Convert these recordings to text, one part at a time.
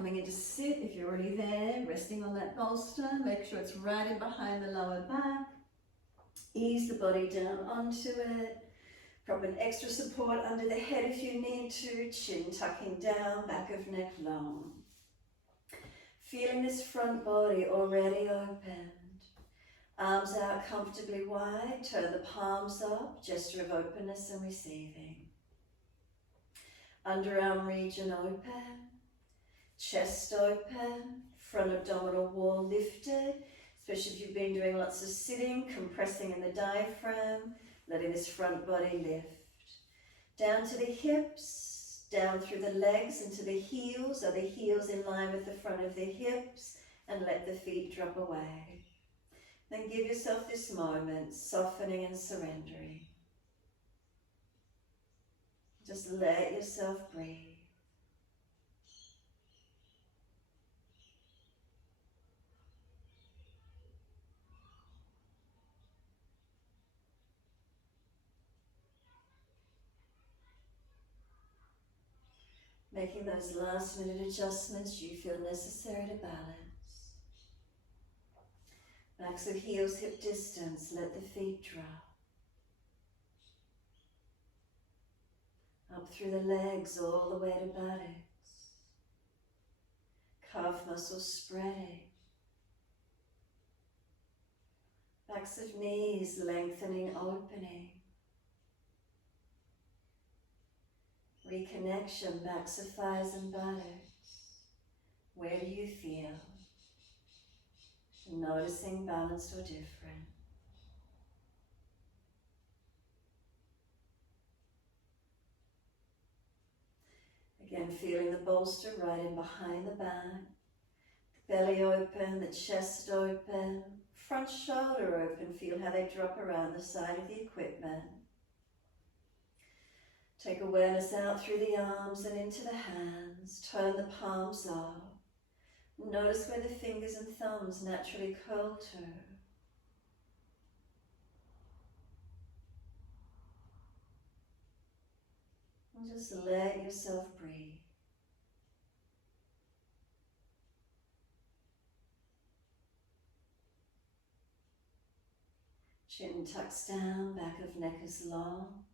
Coming into sit, if you're already there, resting on that bolster, make sure it's right in behind the lower back. Ease the body down onto it. Drop an extra support under the head if you need to, chin tucking down, back of neck long. Feeling this front body already opened. Arms out comfortably wide, turn the palms up, gesture of openness and receiving. Underarm region open, chest open, front abdominal wall lifted, especially if you've been doing lots of sitting, compressing in the diaphragm, letting this front body lift. Down to the hips, down through the legs into the heels. Are the heels in line with the front of the hips? And let the feet drop away. Then give yourself this moment, softening and surrendering. Just let yourself breathe. Making those last minute adjustments you feel necessary to balance. Backs of heels hip distance, let the feet drop. Up through the legs all the way to buttocks. Calf muscles spreading. Backs of knees lengthening, opening. Reconnection, backs of thighs and buttocks. Where do you feel? Noticing balanced or different. Again, feeling the bolster right in behind the back. The belly open, the chest open, front shoulder open. Feel how they drop around the side of the equipment. Take awareness out through the arms and into the hands. Turn the palms up. Notice where the fingers and thumbs naturally curl to. And just let yourself breathe. Chin tucks down, back of neck is long.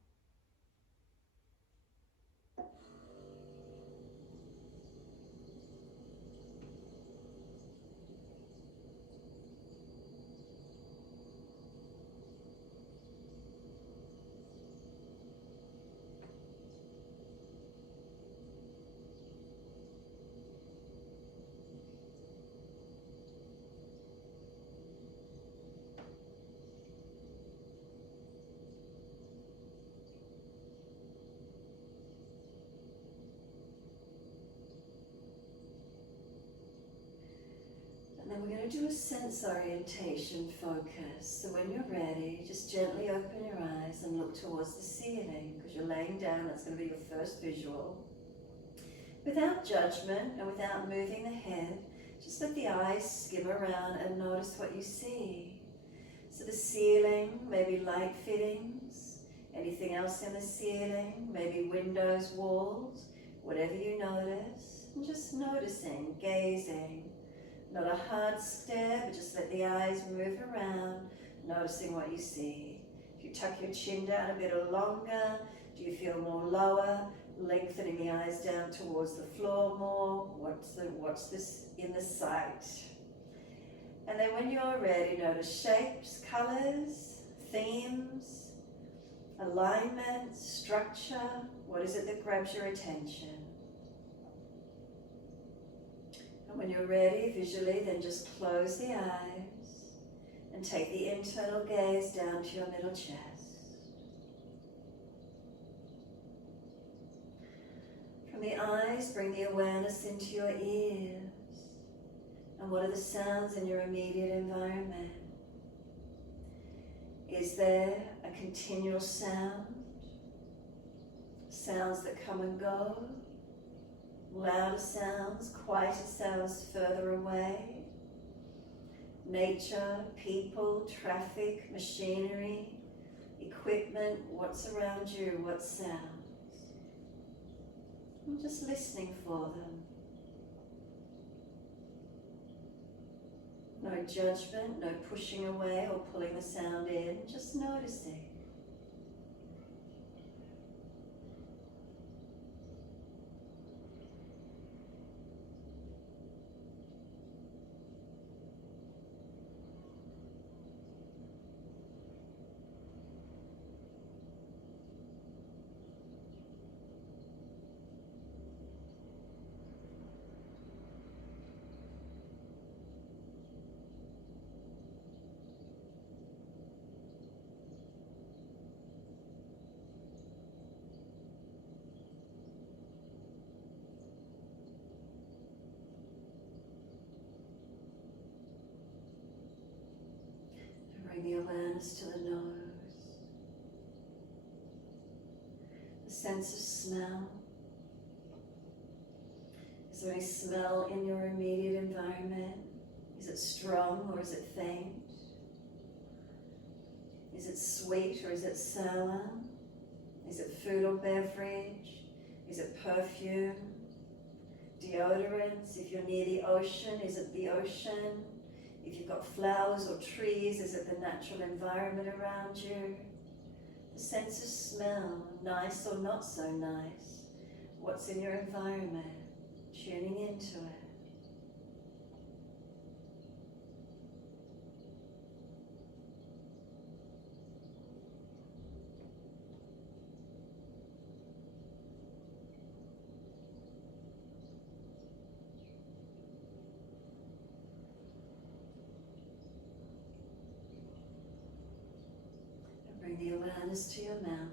And then we're going to do a sense orientation focus. So when you're ready, just gently open your eyes and look towards the ceiling, because you're laying down, that's going to be your first visual. Without judgment and without moving the head, just let the eyes skim around and notice what you see. So the ceiling, maybe light fittings, anything else in the ceiling, maybe windows, walls, whatever you notice, and just noticing, gazing. Not a hard stare, but just let the eyes move around, noticing what you see. If you tuck your chin down a bit longer, do you feel more lower? Lengthening the eyes down towards the floor more. What's this in the sight? And then when you're ready, notice shapes, colors, themes, alignment, structure. What is it that grabs your attention? When you're ready, visually, then just close the eyes and take the internal gaze down to your middle chest. From the eyes, bring the awareness into your ears. And what are the sounds in your immediate environment? Is there a continual sound? Sounds that come and go? Louder sounds, quieter sounds further away. Nature, people, traffic, machinery, equipment, what's around you, what sounds. I'm just listening for them. No judgment, no pushing away or pulling the sound in, just noticing. Bring the awareness to the nose, the sense of smell. Is there any smell in your immediate environment? Is it strong or is it faint? Is it sweet or is it sour? Is it food or beverage? Is it perfume? Deodorants? If you're near the ocean, is it the ocean? If you've got flowers or trees, is it the natural environment around you? The sense of smell, nice or not so nice. What's in your environment? Tuning into it. Bring the awareness to your mouth.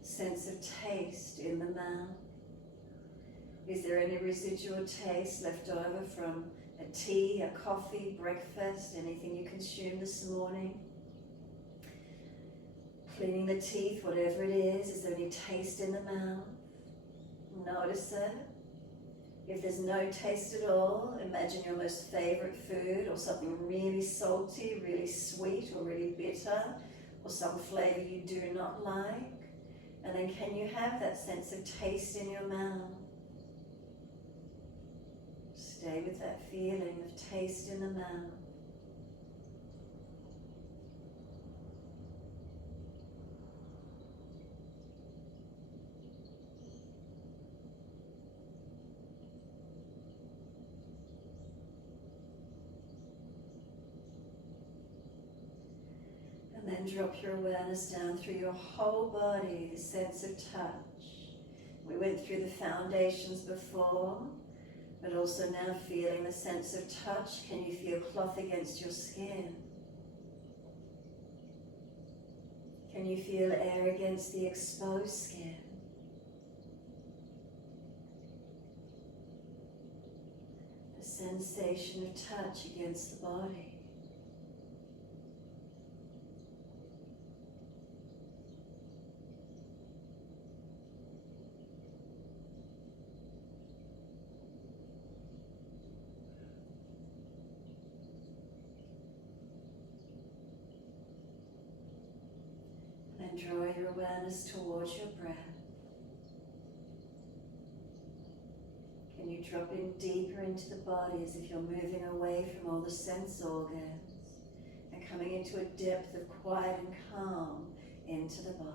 Sense of taste in the mouth. Is there any residual taste left over from a tea, a coffee, breakfast, anything you consumed this morning? Cleaning the teeth, whatever it is there any taste in the mouth? Notice it. If there's no taste at all, imagine your most favorite food or something really salty, really sweet, or really bitter, or some flavor you do not like. And then can you have that sense of taste in your mouth? Stay with that feeling of taste in the mouth. And then drop your awareness down through your whole body, the sense of touch. We went through the foundations before, but also now feeling the sense of touch. Can you feel cloth against your skin? Can you feel air against the exposed skin? The sensation of touch against the body. And draw your awareness towards your breath. Can you drop in deeper into the body as if you're moving away from all the sense organs and coming into a depth of quiet and calm into the body.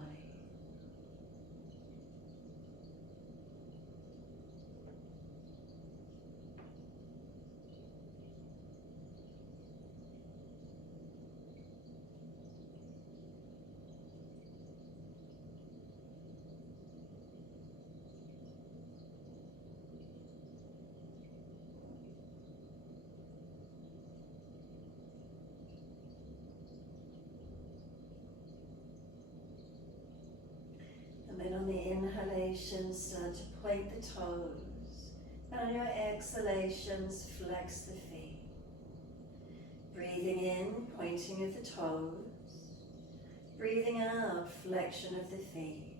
And then on the inhalation, start to point the toes. And on your exhalations, flex the feet. Breathing in, pointing of the toes. Breathing out, flexion of the feet.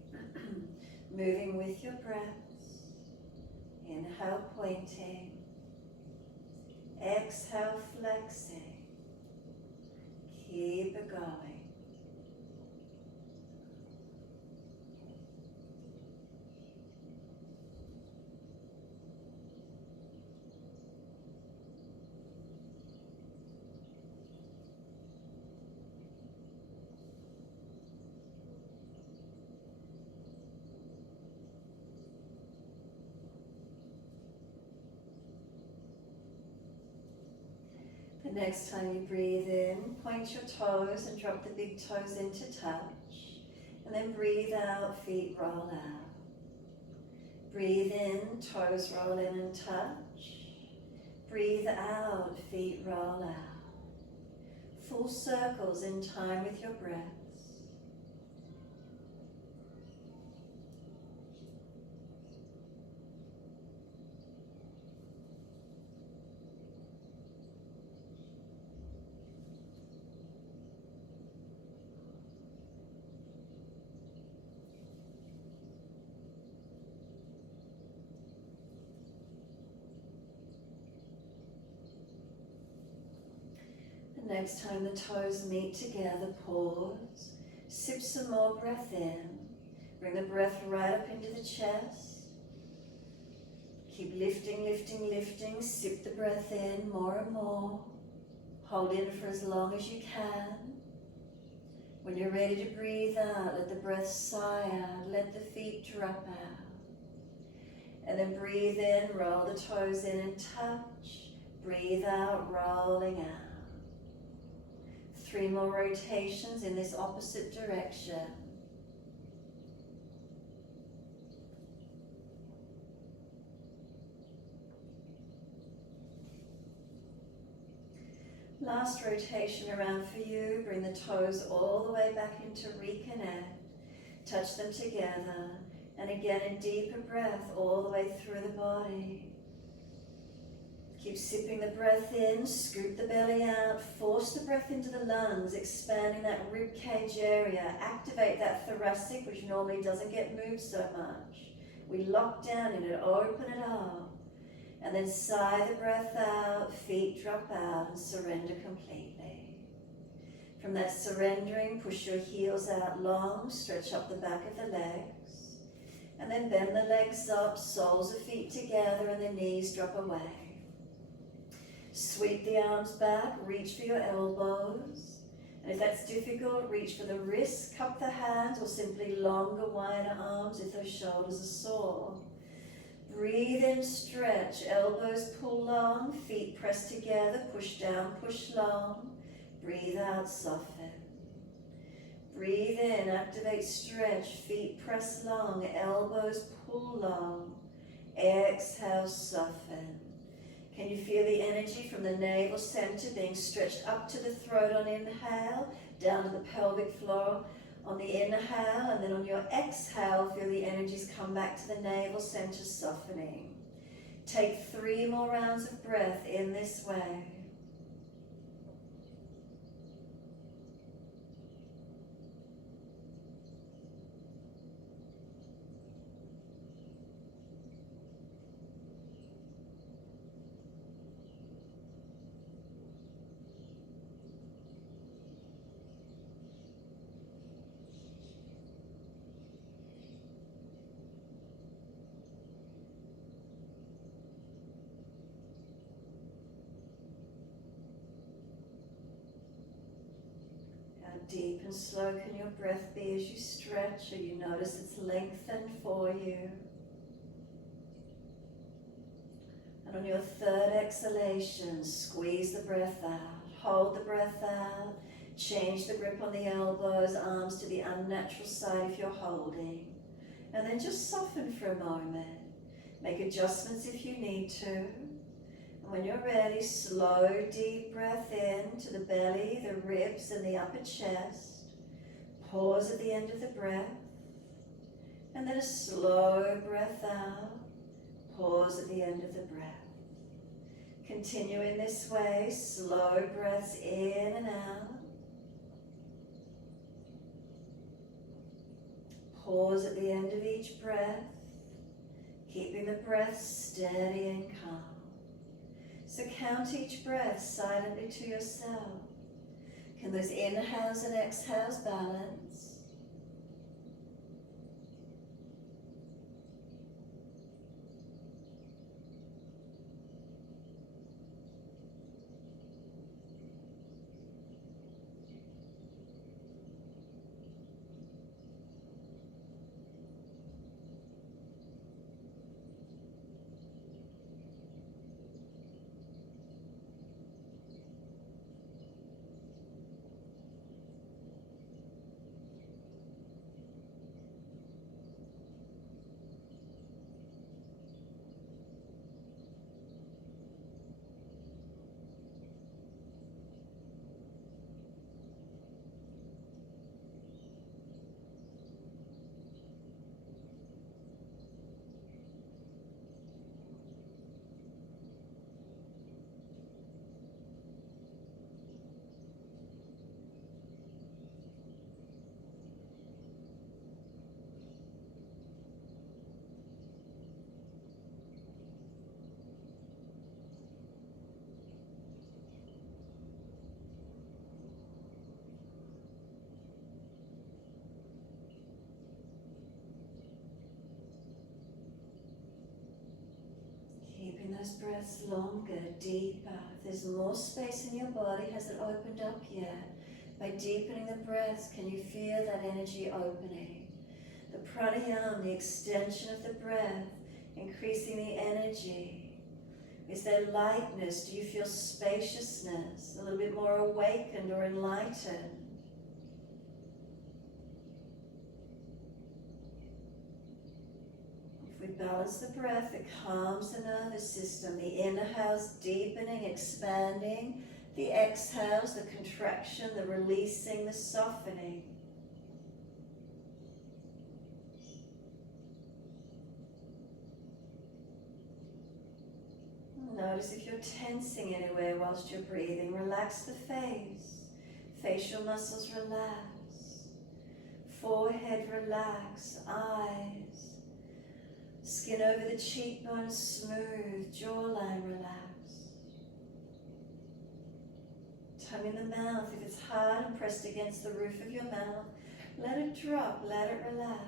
Moving with your breaths. Inhale, pointing. Exhale, flexing. Keep it going. And next time you breathe in, point your toes and drop the big toes into touch. And then breathe out, feet roll out. Breathe in, toes roll in and touch. Breathe out, feet roll out. Full circles in time with your breaths. Next time the toes meet together, pause, sip some more breath in, bring the breath right up into the chest, keep lifting, lifting, lifting, sip the breath in more and more, hold in for as long as you can. When you're ready to breathe out, let the breath sigh out, let the feet drop out. And then breathe in, roll the toes in and touch, breathe out, rolling out. 3 more rotations in this opposite direction. Last rotation around for you. Bring the toes all the way back into reconnect. Touch them together. And again, a deeper breath all the way through the body. Keep sipping the breath in, scoop the belly out, force the breath into the lungs, expanding that rib cage area, activate that thoracic, which normally doesn't get moved so much. We lock down in it, open it up, and then sigh the breath out, feet drop out, and surrender completely. From that surrendering, push your heels out long, stretch up the back of the legs, and then bend the legs up, soles of feet together, and the knees drop away. Sweep the arms back, reach for your elbows. And if that's difficult, reach for the wrists, cup the hands, or simply longer, wider arms if those shoulders are sore. Breathe in, stretch, elbows pull long, feet press together, push down, push long. Breathe out, soften. Breathe in, activate, stretch, feet press long, elbows pull long. Exhale, soften. Can you feel the energy from the navel center being stretched up to the throat on inhale, down to the pelvic floor on the inhale, and then on your exhale, feel the energies come back to the navel center, softening. Take 3 more rounds of breath in this way. Deep and slow can your breath be as you stretch, or you notice it's lengthened for you. And on your 3rd exhalation, squeeze the breath out, hold the breath out, change the grip on the elbows, arms to the unnatural side if you're holding. And then just soften for a moment. Make adjustments if you need to. When you're ready, slow, deep breath in to the belly, the ribs, and the upper chest. Pause at the end of the breath. And then a slow breath out. Pause at the end of the breath. Continue in this way, slow breaths in and out. Pause at the end of each breath, keeping the breath steady and calm. So count each breath silently to yourself. Can those inhales and exhales balance? Making those breaths longer, deeper. If there's more space in your body, has it opened up yet? By deepening the breaths, can you feel that energy opening? The pranayama, the extension of the breath, increasing the energy. Is there lightness? Do you feel spaciousness? A little bit more awakened or enlightened? If we balance the breath, it calms the nervous system. The inhales deepening, expanding. The exhales, the contraction, the releasing, the softening. Notice if you're tensing anywhere whilst you're breathing. Relax the face. Facial muscles relax. Forehead relax. Eyes. Skin over the cheekbones smooth. Jawline relax. Tongue in the mouth. If it's hard and pressed against the roof of your mouth, let it drop. Let it relax.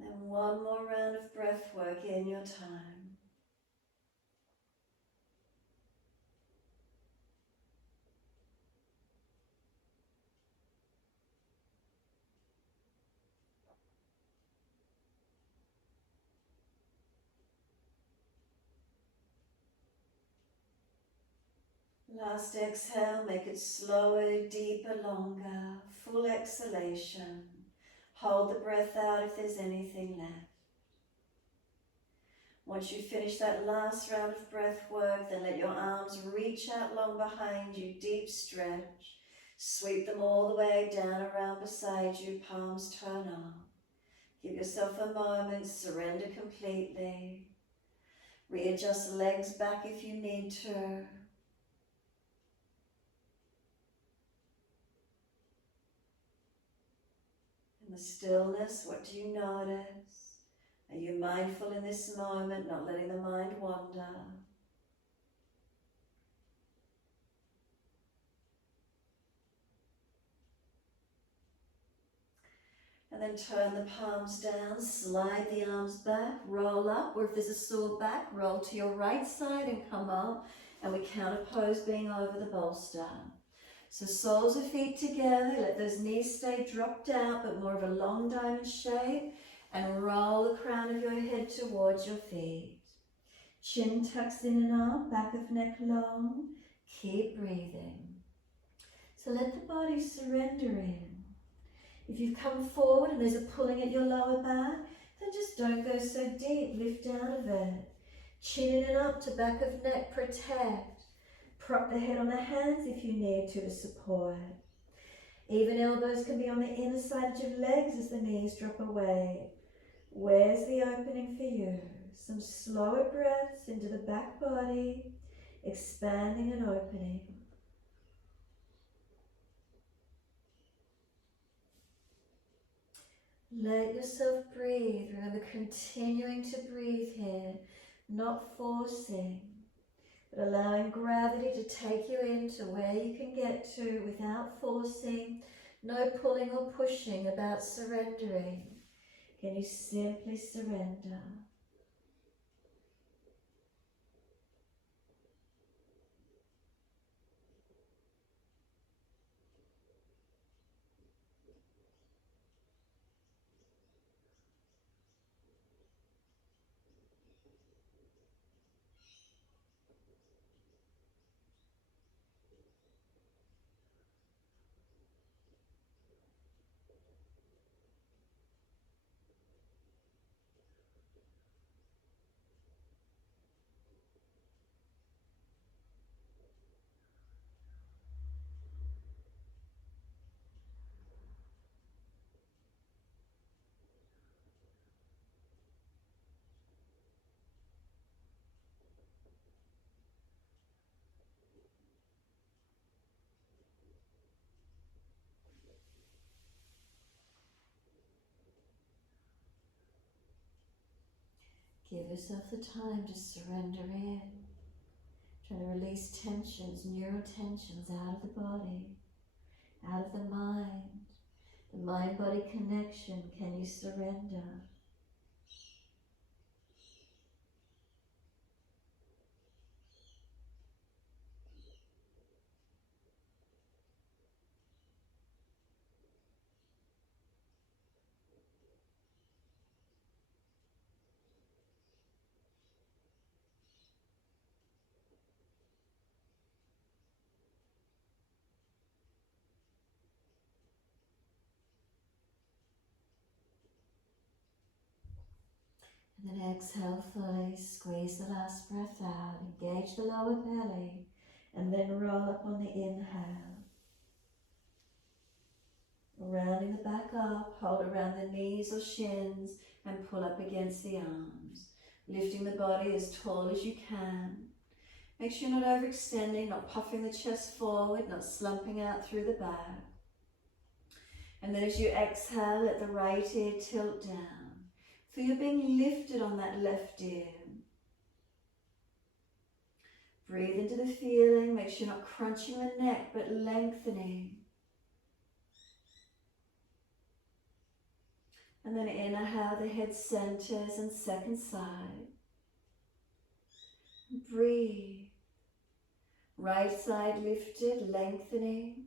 And then one more round of breath work in your time. Last exhale, make it slower, deeper, longer. Full exhalation. Hold the breath out if there's anything left. Once you finish that last round of breath work, then let your arms reach out long behind you, deep stretch. Sweep them all the way down around beside you, palms turn up. Give yourself a moment, surrender completely. Readjust legs back if you need to. In the stillness, what do you notice? Are you mindful in this moment, not letting the mind wander? And then turn the palms down, slide the arms back, roll up, or if there's a sore back, roll to your right side and come up. And we counter pose being over the bolster. So soles of feet together, let those knees stay dropped out, but more of a long diamond shape. And roll the crown of your head towards your feet. Chin tucks in and up, back of neck long. Keep breathing. So let the body surrender in. If you've come forward and there's a pulling at your lower back, then just don't go so deep, lift out of it. Chin in and up to back of neck, protect. Prop the head on the hands if you need to support. Even elbows can be on the inner side of your legs as the knees drop away. Where's the opening for you? Some slower breaths into the back body, expanding and opening. Let yourself breathe. Remember, continuing to breathe here, not forcing, but allowing gravity to take you into where you can get to without forcing, no pulling or pushing, about surrendering. Can you simply surrender? Give yourself the time to surrender in. Trying to release tensions, neural tensions out of the body, out of the mind. The mind-body connection, can you surrender? And then exhale fully, squeeze the last breath out, engage the lower belly, and then roll up on the inhale. Rounding the back up, hold around the knees or shins, and pull up against the arms. Lifting the body as tall as you can. Make sure you're not overextending, not puffing the chest forward, not slumping out through the back. And then as you exhale, let the right ear tilt down. Feel being lifted on that left ear. Breathe into the feeling. Make sure you're not crunching the neck, but lengthening. And then inhale, the head centers and second side. Breathe. Right side lifted, lengthening.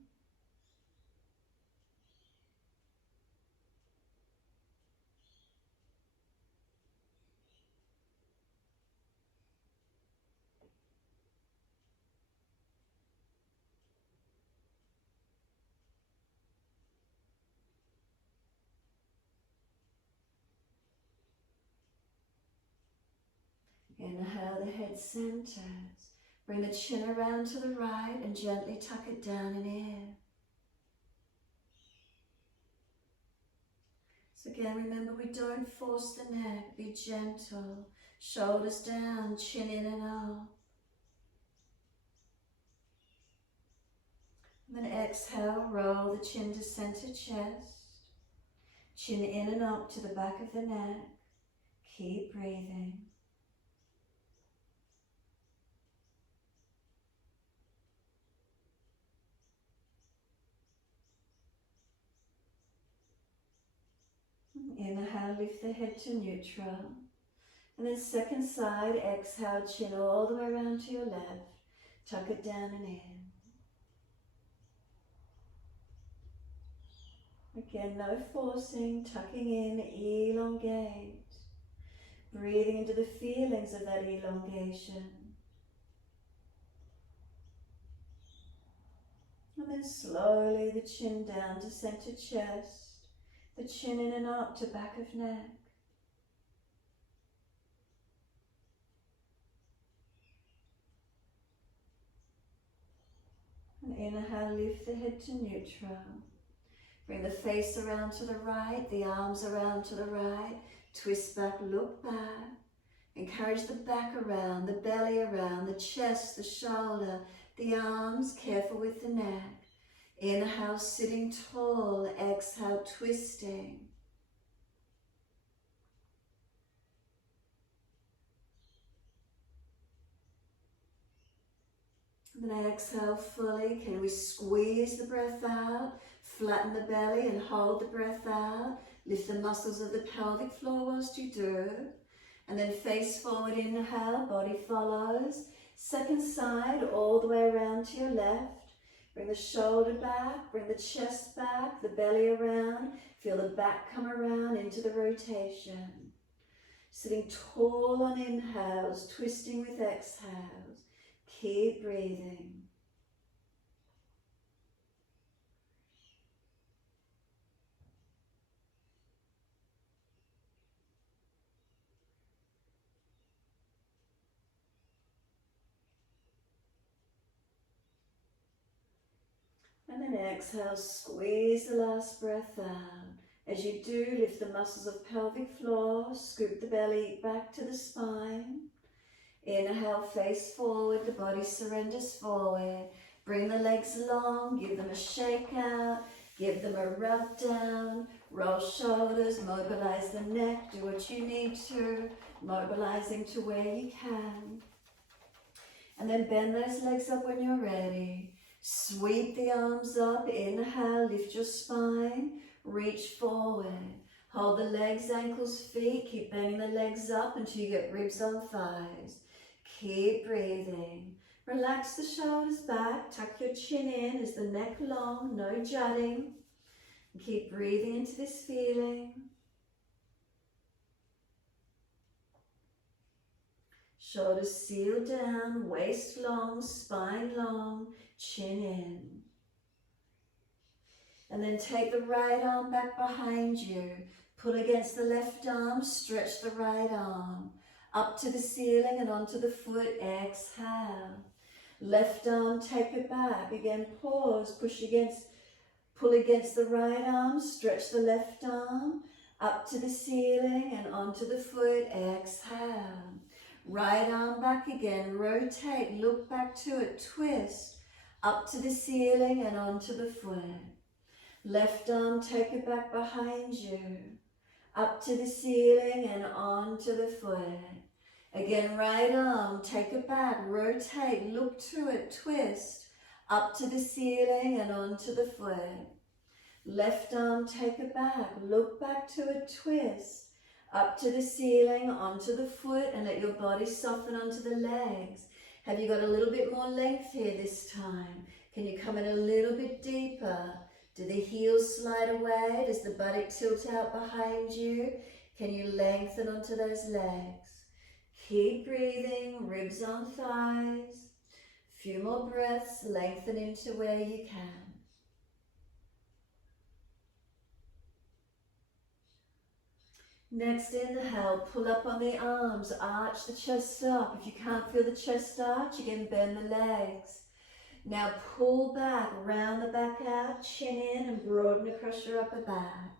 Inhale, the head centers. Bring the chin around to the right and gently tuck it down in air. So again, remember, we don't force the neck. Be gentle. Shoulders down, chin in and up. And then exhale, roll the chin to center chest. Chin in and up to the back of the neck. Keep breathing. Inhale, lift the head to neutral. And then second side, exhale, chin all the way around to your left. Tuck it down and in. Again, no forcing, tucking in, elongate. Breathing into the feelings of that elongation. And then slowly the chin down to center chest. The chin in and up to back of neck. And inhale, lift the head to neutral. Bring the face around to the right, the arms around to the right. Twist back, look back. Encourage the back around, the belly around, the chest, the shoulder, the arms, careful with the neck. Inhale, sitting tall. Exhale, twisting. And then exhale fully. Can we squeeze the breath out? Flatten the belly and hold the breath out. Lift the muscles of the pelvic floor whilst you do. And then face forward, inhale, body follows. Second side, all the way around to your left. Bring the shoulder back, bring the chest back, the belly around. Feel the back come around into the rotation. Sitting tall on inhales, twisting with exhales. Keep breathing. And then exhale, squeeze the last breath out. As you do, lift the muscles of pelvic floor, scoop the belly back to the spine. Inhale, face forward, the body surrenders forward. Bring the legs long, give them a shake out, give them a rub down, roll shoulders, mobilize the neck, do what you need to. mobilizing to where you can. And then bend those legs up when you're ready. Sweep the arms up, inhale, lift your spine, reach forward. Hold the legs, ankles, feet, keep bending the legs up until you get ribs on thighs. Keep breathing. Relax the shoulders back, tuck your chin in, is the neck long, no jutting. Keep breathing into this feeling. Shoulders seal down, waist long, spine long, chin in. And then take the right arm back behind you. Pull against the left arm, stretch the right arm. Up to the ceiling and onto the foot, exhale. Left arm, take it back. Again, pause, pull against the right arm, stretch the left arm. Up to the ceiling and onto the foot, exhale. Right arm back again, rotate, look back to it, twist. Up to the ceiling and onto the foot. Left arm, take it back behind you. Up to the ceiling and onto the foot. Again, right arm, take it back, rotate, look to it, twist. Up to the ceiling and onto the foot. Left arm, take it back, look back to it, twist. Up to the ceiling, onto the foot, and let your body soften onto the legs. Have you got a little bit more length here this time? Can you come in a little bit deeper? Do the heels slide away? Does the buttock tilt out behind you? Can you lengthen onto those legs? Keep breathing, ribs on thighs. Few more breaths, lengthen into where you can. Next inhale, pull up on the arms, arch the chest up. If you can't feel the chest arch, again bend the legs. Now pull back, round the back out, chin in and broaden across your upper back.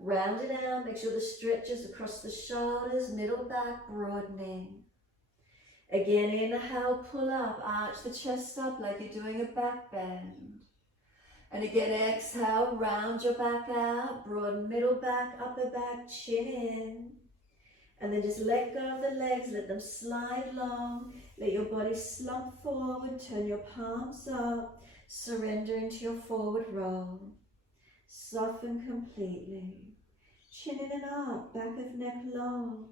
Round it out, make sure the stretches across the shoulders, middle back, broadening. Again, inhale, pull up, arch the chest up like you're doing a back bend. And again, exhale, round your back out, broaden middle back, upper back, chin in. And then just let go of the legs, let them slide long. Let your body slump forward, turn your palms up, surrender into your forward roll. Soften completely. Chin in and up, back of neck long.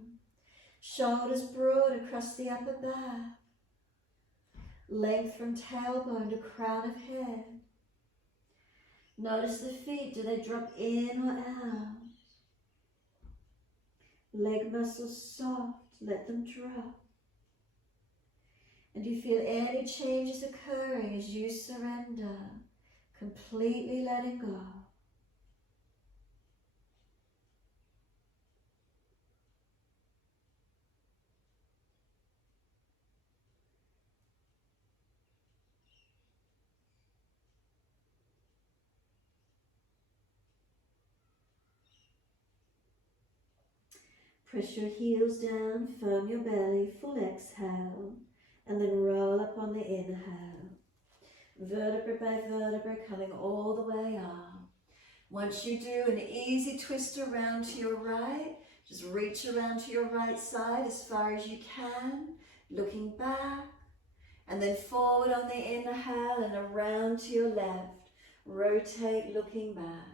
Shoulders broad across the upper back. Length from tailbone to crown of head. Notice the feet, do they drop in or out? Leg muscles soft, let them drop. And you feel any changes occurring as you surrender, completely letting go. Press your heels down, firm your belly, full exhale, and then roll up on the inhale. Vertebra by vertebra coming all the way up. Once you do an easy twist around to your right, just reach around to your right side as far as you can, looking back, and then forward on the inhale and around to your left. Rotate, looking back.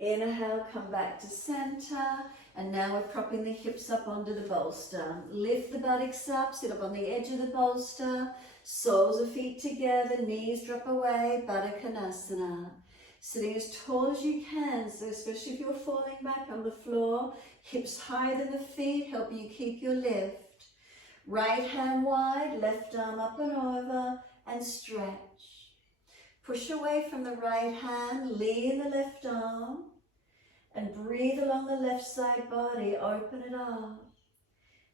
Inhale, come back to center, and now we're propping the hips up onto the bolster. Lift the buttocks up, sit up on the edge of the bolster, soles of feet together, knees drop away, Baddha Konasana. Sitting as tall as you can, so especially if you're falling back on the floor, hips higher than the feet, helping you keep your lift. Right hand wide, left arm up and over, and stretch. Push away from the right hand, lean the left arm, and breathe along the left side body, open it up.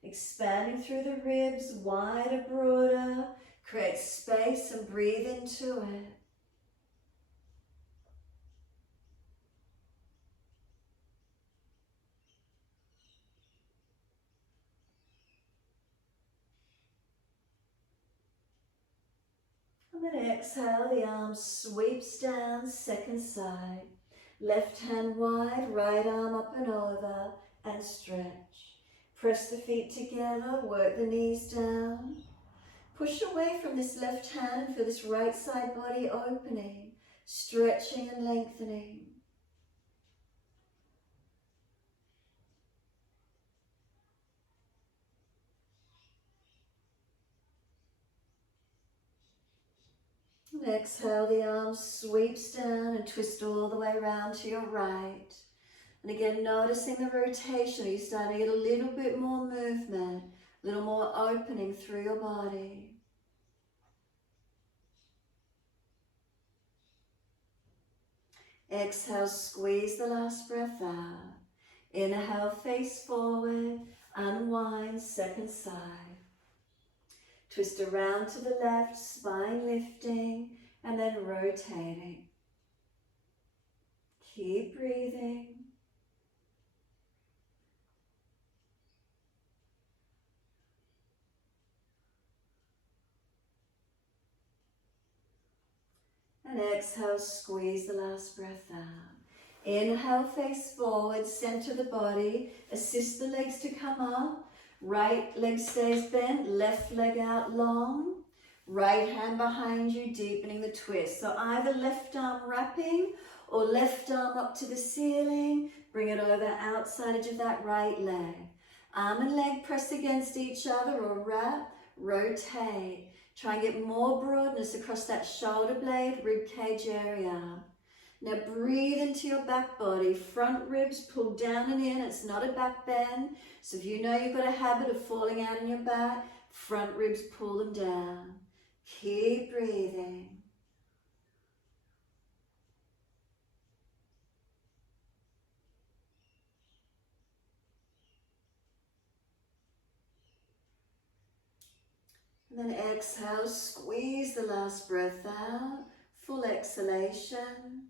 Expanding through the ribs, wider, broader, create space and breathe into it. And then exhale, the arm sweeps down, second side. Left hand wide, right arm up and over, and stretch. Press the feet together, work the knees down. Push away from this left hand and feel this right side body opening, stretching and lengthening. And exhale, the arm sweeps down and twist all the way around to your right. And again, noticing the rotation, you're starting to get a little bit more movement, a little more opening through your body. Exhale, squeeze the last breath out. Inhale, face forward, unwind, second side. Twist around to the left, spine lifting, and then rotating. Keep breathing. And exhale, squeeze the last breath out. Inhale, face forward, center the body, assist the legs to come up. Right leg stays bent, left leg out long. Right hand behind you, deepening the twist. So either left arm wrapping or left arm up to the ceiling. Bring it over outside edge of that right leg. Arm and leg press against each other or wrap, rotate. Try and get more broadness across that shoulder blade, rib cage area. Now breathe into your back body. Front ribs pull down and in. It's not a back bend. So if you know you've got a habit of falling out on your back, front ribs pull them down. Keep breathing. And then exhale, squeeze the last breath out. Full exhalation.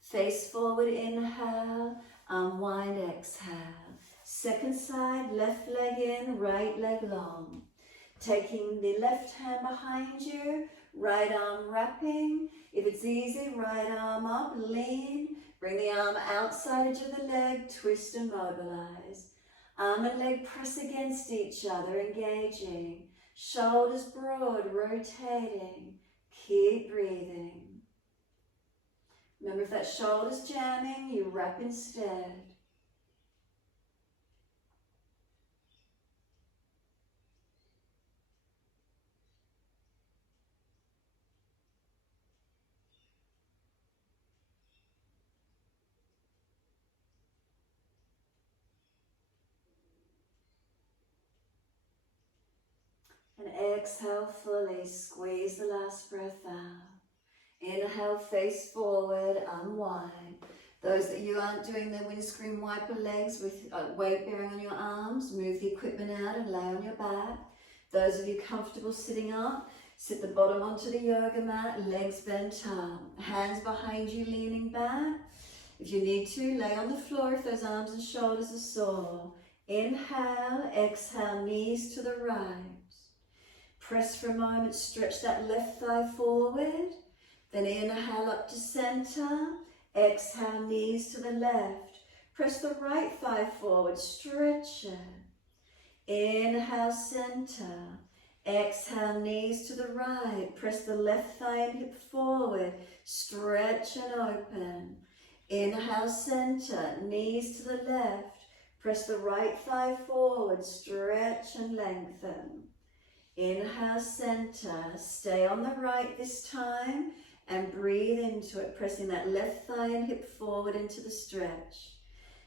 Face forward, inhale, unwind, exhale. Second side, left leg in, right leg long. Taking the left hand behind you, right arm wrapping. If it's easy, right arm up, lean. Bring the arm outside edge of the leg, twist and mobilize. Arm and leg press against each other, engaging. Shoulders broad, rotating. Keep breathing. Remember, if that shoulder's jamming, you wrap instead. And exhale fully, squeeze the last breath out. Inhale, face forward, unwind. Those that you aren't doing the windscreen wiper legs with weight bearing on your arms, move the equipment out and lay on your back. Those of you comfortable sitting up, sit the bottom onto the yoga mat, legs bent up, hands behind you leaning back. If you need to, lay on the floor if those arms and shoulders are sore. Inhale, exhale, knees to the right. Press for a moment, stretch that left thigh forward. Then inhale up to center. Exhale, knees to the left. Press the right thigh forward, stretch it. Inhale, center. Exhale, knees to the right. Press the left thigh and hip forward. Stretch and open. Inhale, center. Knees to the left. Press the right thigh forward. Stretch and lengthen. Inhale, center. Stay on the right this time. And breathe into it, pressing that left thigh and hip forward into the stretch.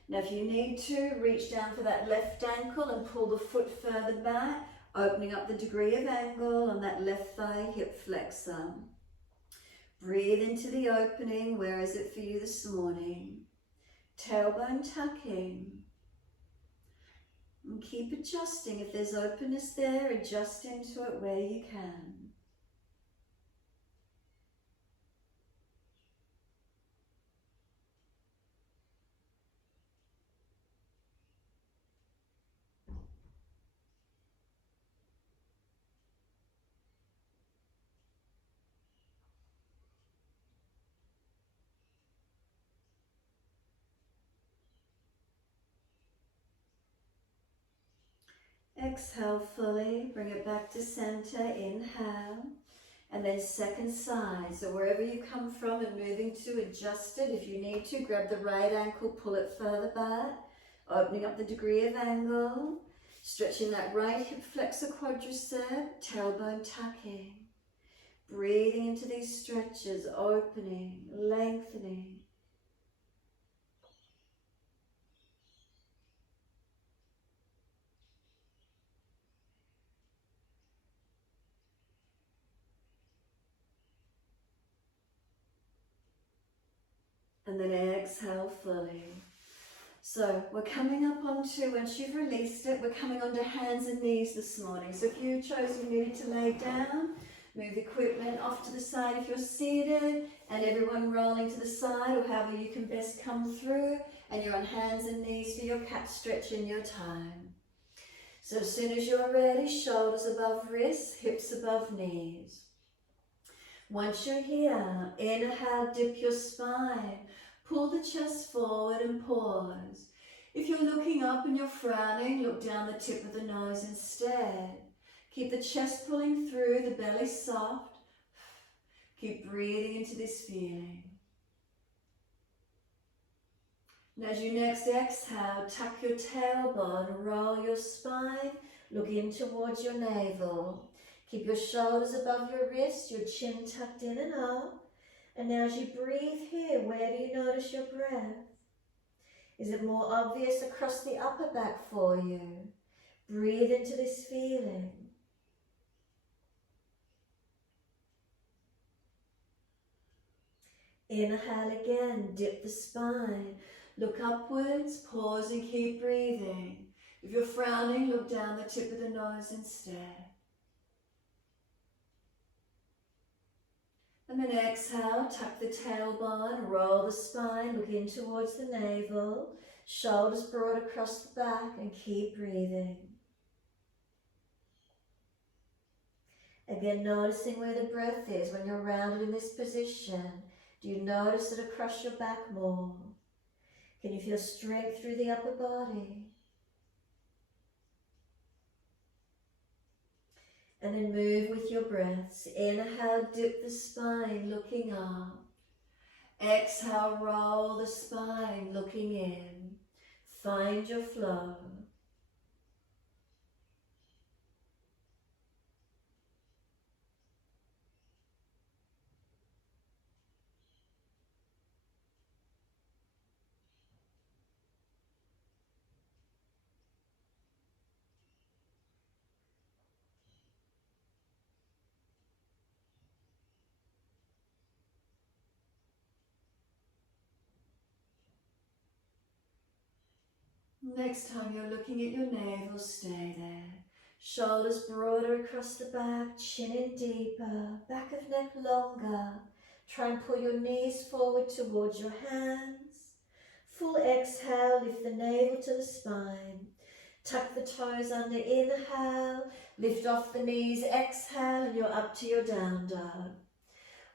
Now if you need to, reach down for that left ankle and pull the foot further back, opening up the degree of angle on that left thigh hip flexor. Breathe into the opening. Where is it for you this morning? Tailbone tucking. And keep adjusting. If there's openness there, adjust into it where you can. Exhale fully, bring it back to center, inhale. And then second side, so wherever you come from and moving to, adjust it. If you need to, grab the right ankle, pull it further back, opening up the degree of angle, stretching that right hip flexor quadricep, tailbone tucking. Breathing into these stretches, opening, lengthening. And then exhale fully. So we're coming up onto, once you've released it, we're coming onto hands and knees this morning. So if you chose you needed to lay down, move equipment off to the side if you're seated, and everyone rolling to the side or however you can best come through, and you're on hands and knees for your cat stretch in your time. So as soon as you're ready, shoulders above wrists, hips above knees. Once you're here, inhale, dip your spine. Pull the chest forward and pause. If you're looking up and you're frowning, look down the tip of the nose instead. Keep the chest pulling through, the belly soft. Keep breathing into this feeling. And as you next exhale, tuck your tailbone, roll your spine, look in towards your navel. Keep your shoulders above your wrist, your chin tucked in and up. And now as you breathe here, where do you notice your breath? Is it more obvious across the upper back for you? Breathe into this feeling. Inhale again, dip the spine. Look upwards, pause and keep breathing. If you're frowning, look down the tip of the nose instead. And then exhale, tuck the tailbone, roll the spine, look in towards the navel, shoulders broad across the back, and keep breathing. Again, noticing where the breath is when you're rounded in this position. Do you notice it across your back more? Can you feel strength through the upper body? And then move with your breaths. Inhale, dip the spine, looking up. Exhale, roll the spine, looking in. Find your flow. Next time you're looking at your navel, stay there. Shoulders broader across the back, chin in deeper, back of neck longer. Try and pull your knees forward towards your hands. Full exhale, lift the navel to the spine. Tuck the toes under, inhale. Lift off the knees, exhale, and you're up to your down dog.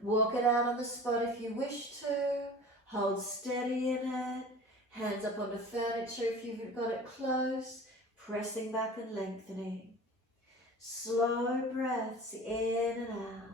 Walk it out on the spot if you wish to. Hold steady in it. Hands up on the furniture if you've got it close, pressing back and lengthening. Slow breaths in and out.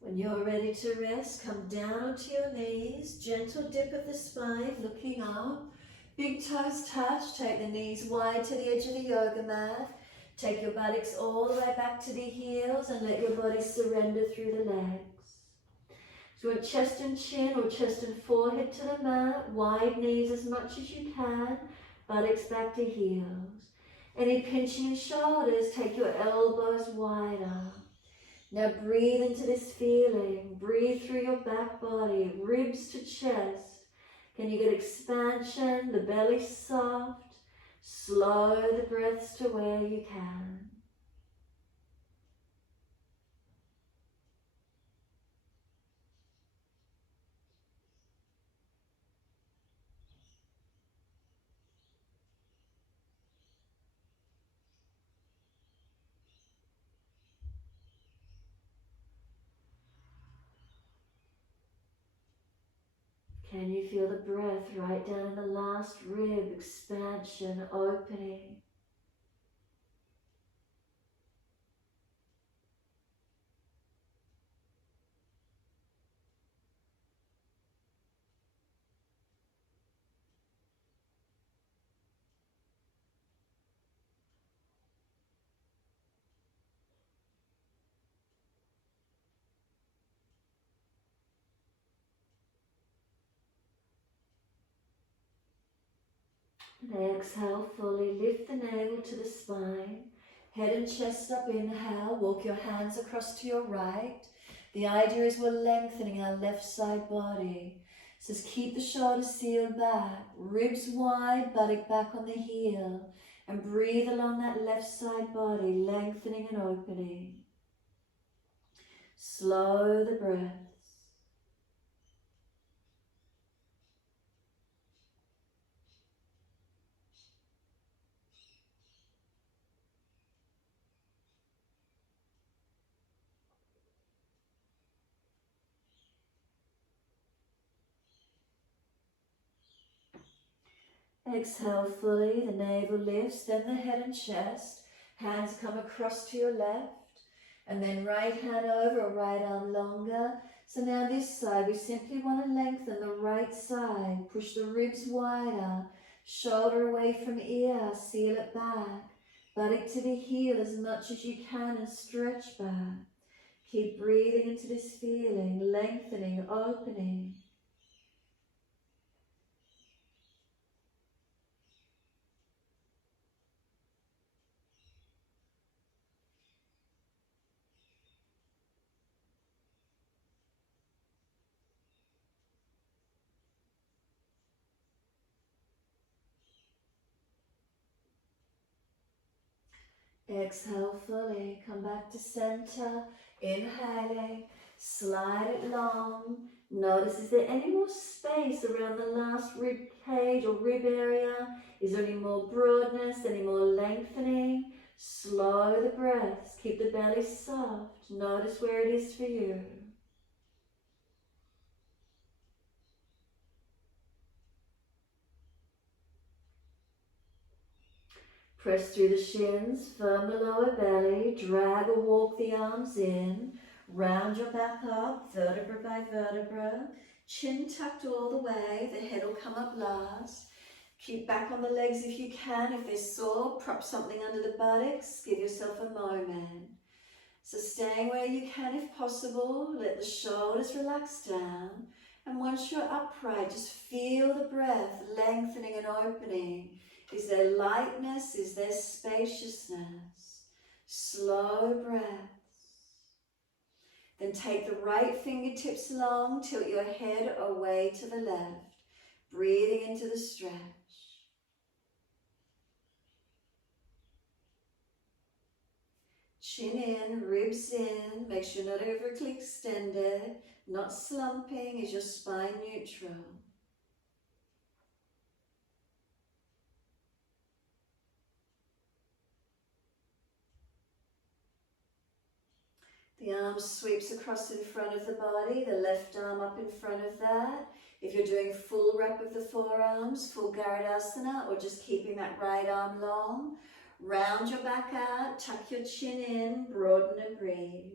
When you're ready to rest, come down onto your knees, gentle dip of the spine, looking up. Big toes touch, take the knees wide to the edge of the yoga mat. Take your buttocks all the way back to the heels and let your body surrender through the legs. So want chest and chin or chest and forehead to the mat, wide knees as much as you can, buttocks back to heels. Any pinching in shoulders, take your elbows wider. Now breathe into this feeling. Breathe through your back body, ribs to chest. Can you get expansion, the belly soft? Slow the breaths to where you can. Can you feel the breath right down in the last rib, expansion, opening? And exhale fully, lift the navel to the spine, head and chest up, inhale, walk your hands across to your right. The idea is we're lengthening our left side body. So just keep the shoulders sealed back, ribs wide, buttock back on the heel, and breathe along that left side body, lengthening and opening. Slow the breath. Exhale fully, the navel lifts, then the head and chest. Hands come across to your left, and then right hand over, right arm longer. So now this side, we simply want to lengthen the right side, push the ribs wider, shoulder away from ear, seal it back, buttock to the heel as much as you can and stretch back. Keep breathing into this feeling, lengthening, opening. Exhale fully, come back to center, inhaling, slide it long. Notice, is there any more space around the last rib cage or rib area? Is there any more broadness, any more lengthening? Slow the breaths, keep the belly soft. Notice where it is for you. Press through the shins, firm the lower belly, drag or walk the arms in, round your back up, vertebra by vertebra, chin tucked all the way, the head will come up last. Keep back on the legs if you can. If they're sore, prop something under the buttocks, give yourself a moment. So staying where you can if possible, let the shoulders relax down, and once you're upright, just feel the breath lengthening and opening. Is there lightness? Is there spaciousness? Slow breaths. Then take the right fingertips long, tilt your head away to the left, breathing into the stretch. Chin in, ribs in, make sure not overly extended, not slumping, is your spine neutral. The arm sweeps across in front of the body, the left arm up in front of that. If you're doing full rep of the forearms, full Garudasana, or just keeping that right arm long, round your back out, tuck your chin in, broaden and breathe.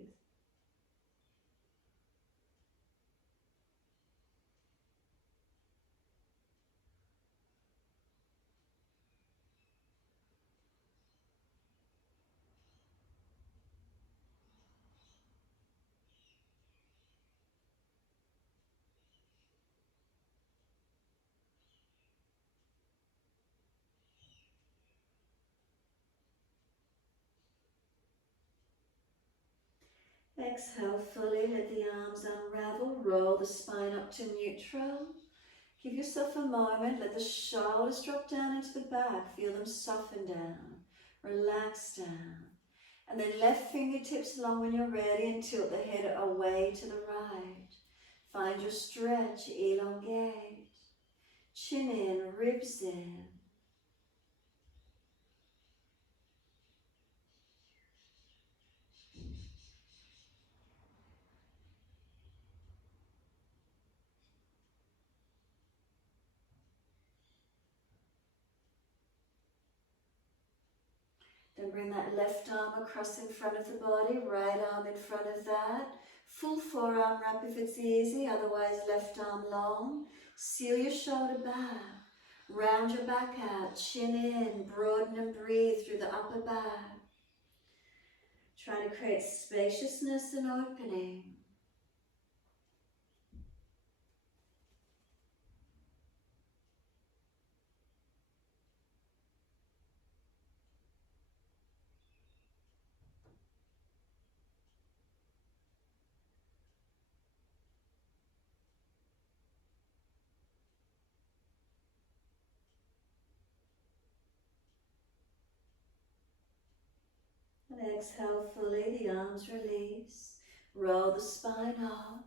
Exhale fully, let the arms unravel, roll the spine up to neutral. Give yourself a moment, let the shoulders drop down into the back, feel them soften down, relax down. And then left fingertips long when you're ready and tilt the head away to the right. Find your stretch, elongate. Chin in, ribs in. Then bring that left arm across in front of the body, right arm in front of that. Full forearm wrap if it's easy, otherwise left arm long. Seal your shoulder back. Round your back out, chin in, broaden and breathe through the upper back. Trying to create spaciousness and opening. And exhale fully, the arms release. Roll the spine up.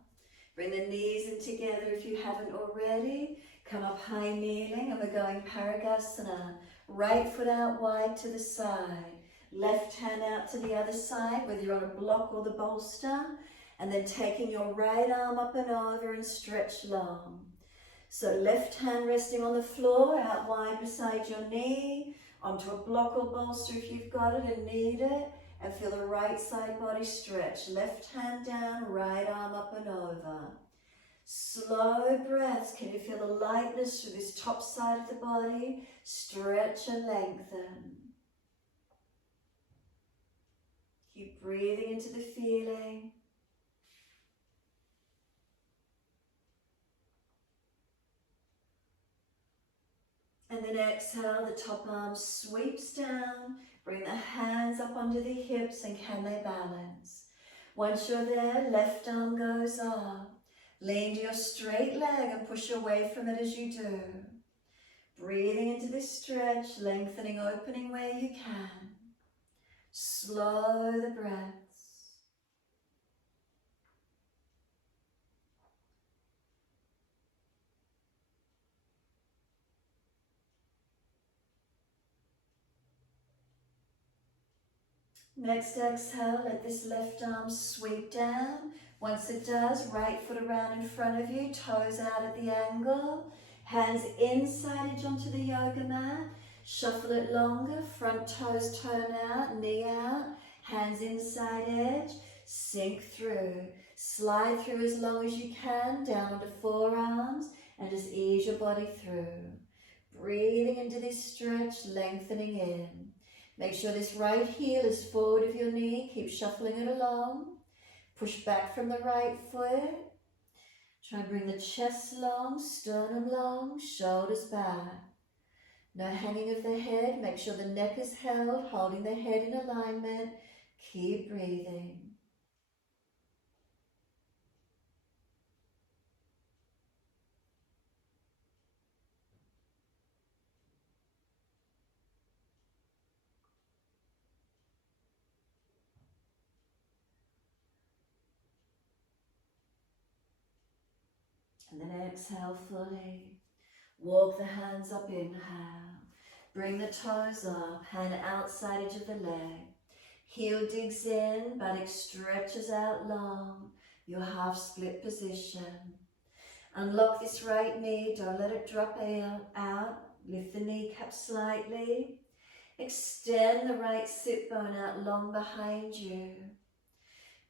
Bring the knees in together if you haven't already. Come up high kneeling and we're going Parigasana. Right foot out wide to the side. Left hand out to the other side, whether you're on a block or the bolster. And then taking your right arm up and over and stretch long. So left hand resting on the floor, out wide beside your knee. Onto a block or bolster if you've got it and need it. And feel the right side body stretch. Left hand down, right arm up and over. Slow breaths. Can you feel the lightness through this top side of the body? Stretch and lengthen. Keep breathing into the feeling. And then exhale, the top arm sweeps down. Bring the hands up onto the hips and can they balance? Once you're there, left arm goes up. Lean to your straight leg and push away from it as you do. Breathing into this stretch, lengthening, opening where you can. Slow the breaths. Next exhale, let this left arm sweep down. Once it does, right foot around in front of you, toes out at the angle. Hands inside edge onto the yoga mat. Shuffle it longer, front toes turn out, knee out. Hands inside edge, sink through. Slide through as long as you can, down onto forearms, and just ease your body through. Breathing into this stretch, lengthening in. Make sure this right heel is forward of your knee. Keep shuffling it along. Push back from the right foot. Try and bring the chest long, sternum long, shoulders back. No hanging of the head. Make sure the neck is held, holding the head in alignment. Keep breathing. And then exhale fully. Walk the hands up, inhale. Bring the toes up, hand outside edge of the leg. Heel digs in, buttock stretches out long. Your half split position. Unlock this right knee, don't let it drop out. Lift the kneecap slightly. Extend the right sit bone out long behind you.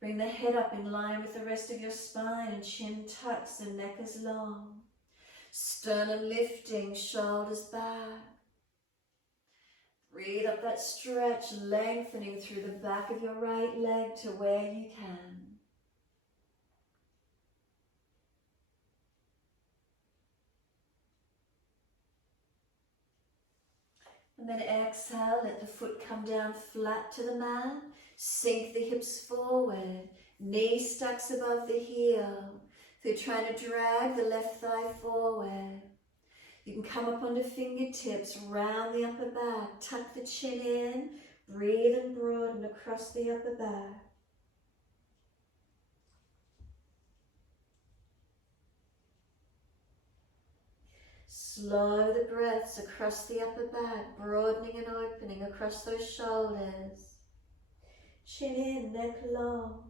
Bring the head up in line with the rest of your spine and chin tucks and neck is long. Sternum lifting, shoulders back. Breathe up that stretch, lengthening through the back of your right leg to where you can. And then exhale, let the foot come down flat to the mat. Sink the hips forward, knee stacks above the heel. So you're trying to drag the left thigh forward. You can come up onto fingertips, round the upper back, tuck the chin in, breathe and broaden across the upper back. Slow the breaths across the upper back, broadening and opening across those shoulders. Chin in, neck long.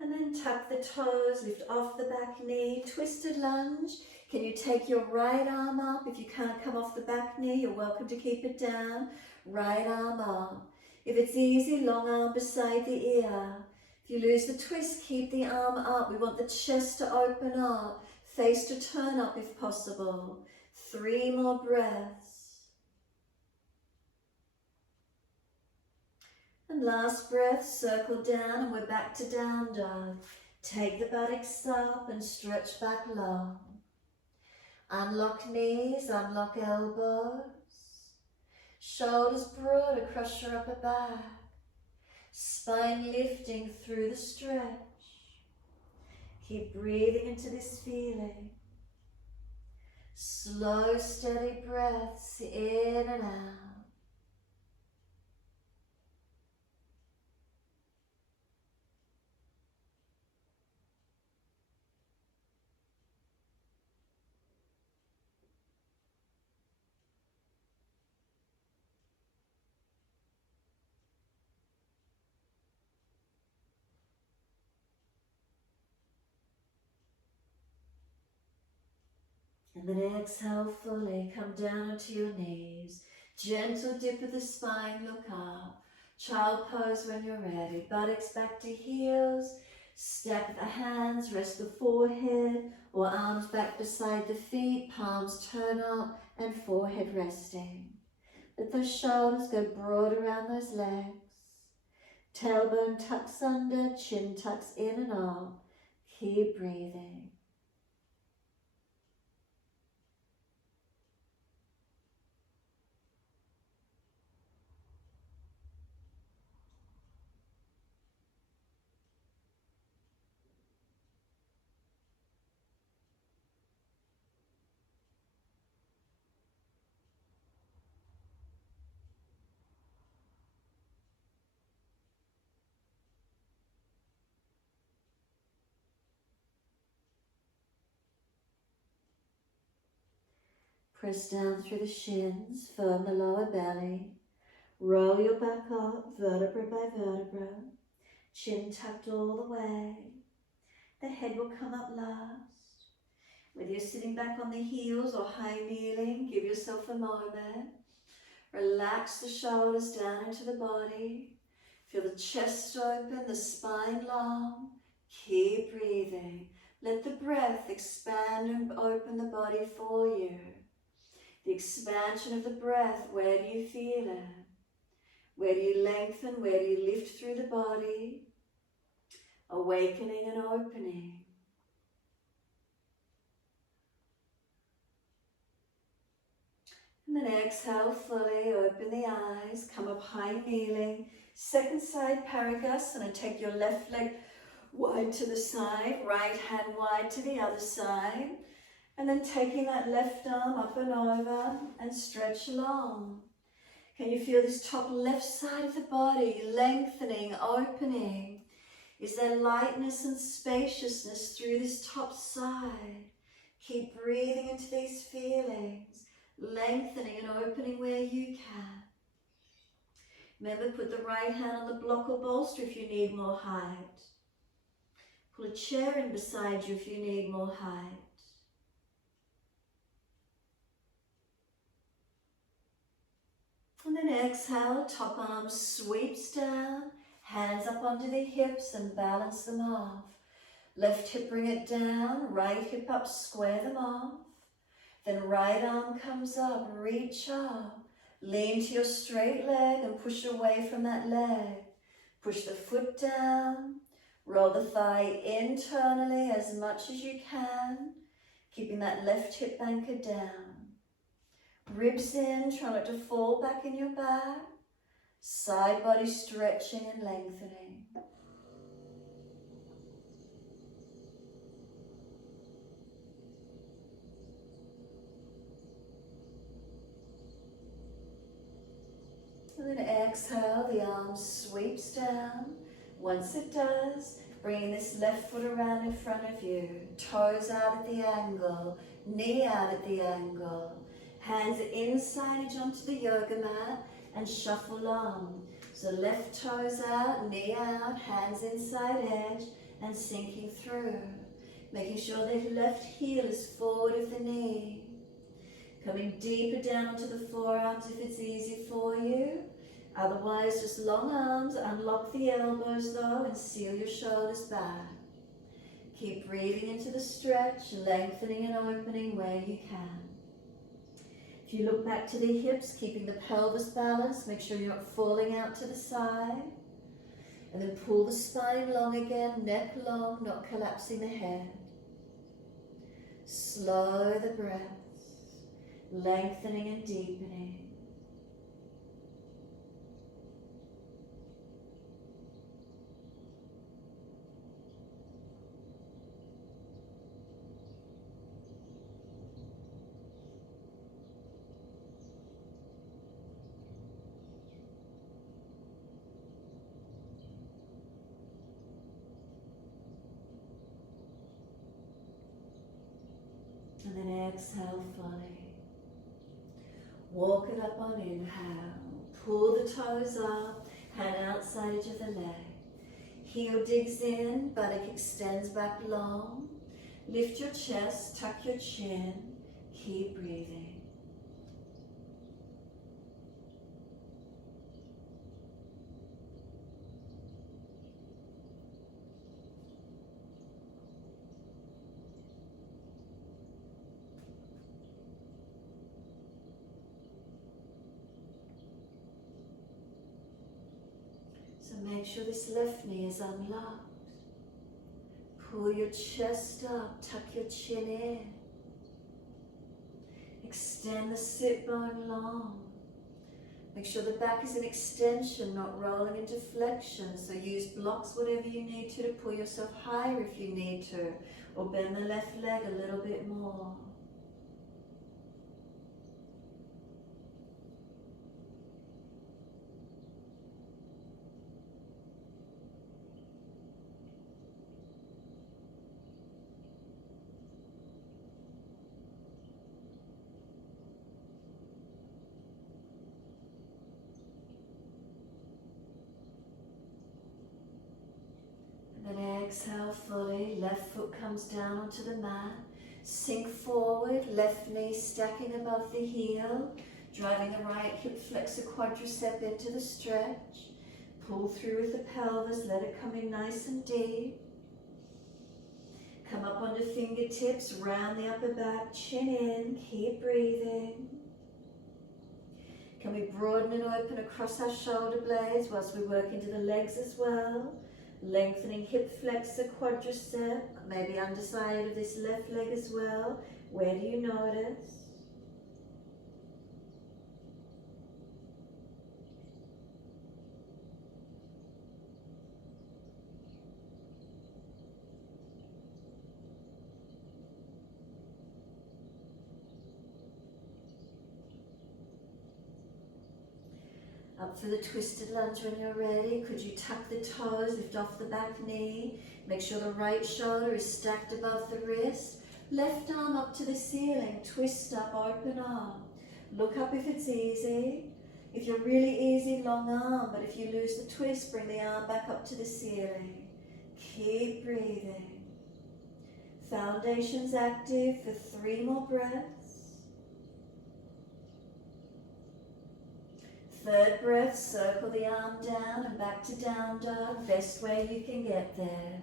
And And then tuck the toes, lift off the back knee, twisted lunge. Can you take your right arm up? If you can't come off the back knee, you're welcome to keep it down. Right arm up. If it's easy, long arm beside the ear. If you lose the twist, keep the arm up. We want the chest to open up, face to turn up if possible. 3 more breaths. And last breath, circle down and we're back to down dog. Take the buttocks up and stretch back long. Unlock knees, unlock elbows. Shoulders broad across your upper back. Spine lifting through the stretch. Keep breathing into this feeling. Slow, steady breaths in and out. And then exhale fully, come down onto your knees. Gentle dip of the spine, look up. Child pose when you're ready. Buttocks back to heels. Stack the hands, rest the forehead or arms back beside the feet. Palms turn up and forehead resting. Let those shoulders go broad around those legs. Tailbone tucks under, chin tucks in and up. Keep breathing. Press down through the shins, firm the lower belly. Roll your back up, vertebra by vertebra. Chin tucked all the way. The head will come up last. Whether you're sitting back on the heels or high kneeling, give yourself a moment. Relax the shoulders down into the body. Feel the chest open, the spine long. Keep breathing. Let the breath expand and open the body for you. The expansion of the breath, where do you feel it? Where do you lengthen? Where do you lift through the body? Awakening and opening. And then exhale fully, open the eyes, come up high kneeling. Second side Parigasana, take your left leg wide to the side, right hand wide to the other side. And then taking that left arm up and over and stretch long. Can you feel this top left side of the body lengthening, opening? Is there lightness and spaciousness through this top side? Keep breathing into these feelings, lengthening and opening where you can. Remember, put the right hand on the block or bolster if you need more height. Pull a chair in beside you if you need more height. And then exhale, top arm sweeps down, hands up onto the hips and balance them off. Left hip, bring it down, right hip up, square them off. Then right arm comes up, reach up. Lean to your straight leg and push away from that leg. Push the foot down, roll the thigh internally as much as you can, keeping that left hip anchored down. Ribs in, try not to fall back in your back. Side body stretching and lengthening. And then exhale, the arm sweeps down. Once it does, bringing this left foot around in front of you. Toes out at the angle, knee out at the angle. Hands inside edge onto the yoga mat and shuffle on. So left toes out, knee out, hands inside edge, and sinking through. Making sure the left heel is forward of the knee. Coming deeper down onto the forearms if it's easy for you. Otherwise, just long arms, unlock the elbows though, and seal your shoulders back. Keep breathing into the stretch, lengthening and opening where you can. If you look back to the hips, keeping the pelvis balanced, make sure you're not falling out to the side. And then pull the spine long again, neck long, not collapsing the head. Slow the breaths, lengthening and deepening. And then exhale fully. Walk it up on inhale. Pull the toes up, hand outside edge of the leg. Heel digs in, buttock extends back long. Lift your chest, tuck your chin. Keep breathing. So make sure this left knee is unlocked. Pull your chest up, tuck your chin in. Extend the sit bone long. Make sure the back is an extension, not rolling into flexion. So use blocks whatever you need to pull yourself higher if you need to, or bend the left leg a little bit more. Then exhale fully, left foot comes down onto the mat. Sink forward, left knee stacking above the heel, driving the right hip flexor quadricep into the stretch. Pull through with the pelvis, let it come in nice and deep. Come up onto fingertips, round the upper back, chin in, keep breathing. Can we broaden and open across our shoulder blades whilst we work into the legs as well? Lengthening hip flexor quadricep, maybe underside of this left leg as well. Where do you notice? Up for the twisted lunge when you're ready. Could you tuck the toes, lift off the back knee. Make sure the right shoulder is stacked above the wrist. Left arm up to the ceiling. Twist up, open arm. Look up if it's easy. If you're really easy, long arm. But if you lose the twist, bring the arm back up to the ceiling. Keep breathing. Foundation's active for 3 more breaths. Third breath, circle the arm down and back to down dog, best way you can get there.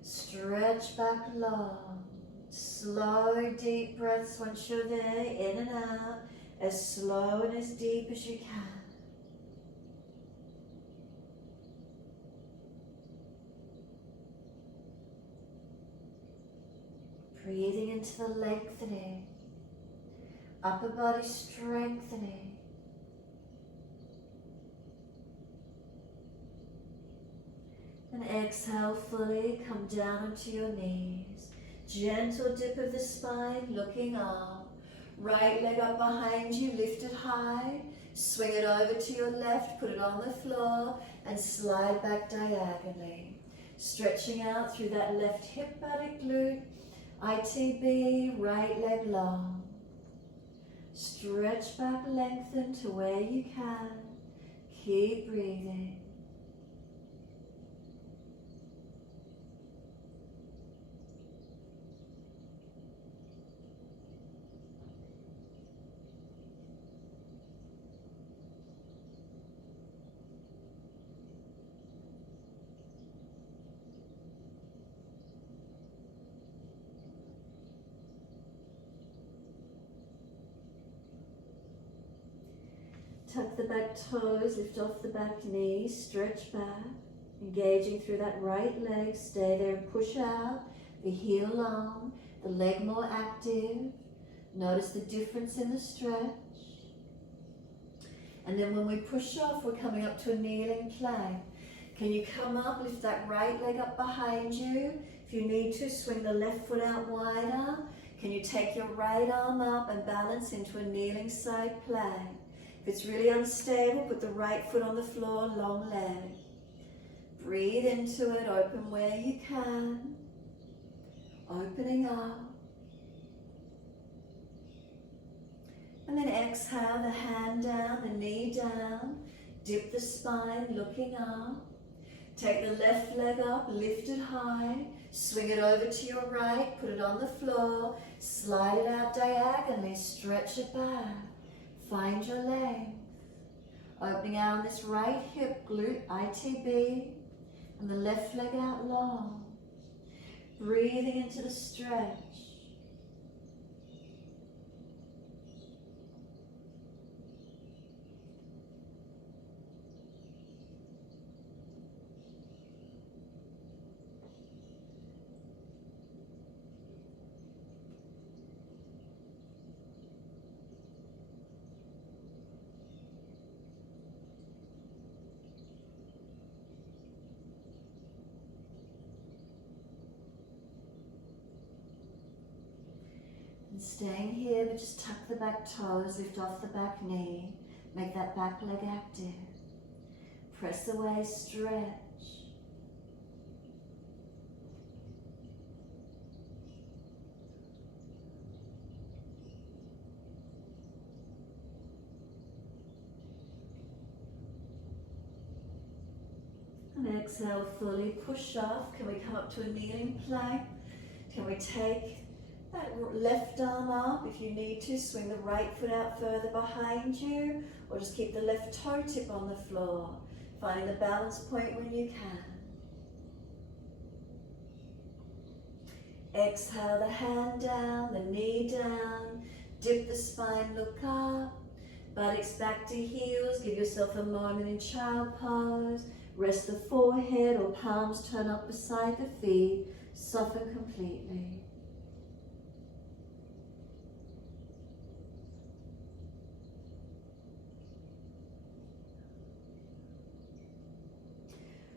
Stretch back long. Slow, deep breaths once you're there, in and out, as slow and as deep as you can. Breathing into the lengthening. Upper body strengthening. And exhale fully, come down onto your knees. Gentle dip of the spine, looking up. Right leg up behind you, lift it high. Swing it over to your left, put it on the floor, and slide back diagonally. Stretching out through that left hip, buttock, glute. ITB, right leg long. Stretch back, lengthen to where you can. Keep breathing. Tuck the back toes, lift off the back knee, stretch back, engaging through that right leg. Stay there and push out, the heel long, the leg more active. Notice the difference in the stretch. And then when we push off, we're coming up to a kneeling plank. Can you come up, lift that right leg up behind you? If you need to, swing the left foot out wider. Can you take your right arm up and balance into a kneeling side plank? If it's really unstable, put the right foot on the floor, long leg. Breathe into it, open where you can. Opening up. And then exhale, the hand down, the knee down. Dip the spine, looking up. Take the left leg up, lift it high. Swing it over to your right, put it on the floor. Slide it out diagonally, stretch it back. Find your length. Opening out on this right hip, glute, ITB. And the left leg out long. Breathing into the stretch. And staying here, but just tuck the back toes, lift off the back knee, make that back leg active. Press away, stretch. And exhale, fully push off. Can we come up to a kneeling plank? Can we take that left arm up? If you need to, swing the right foot out further behind you, or just keep the left toe tip on the floor. Finding the balance point when you can. Exhale, the hand down, the knee down, dip the spine, look up, buttocks back to heels, give yourself a moment in child pose, rest the forehead or palms turn up beside the feet, soften completely.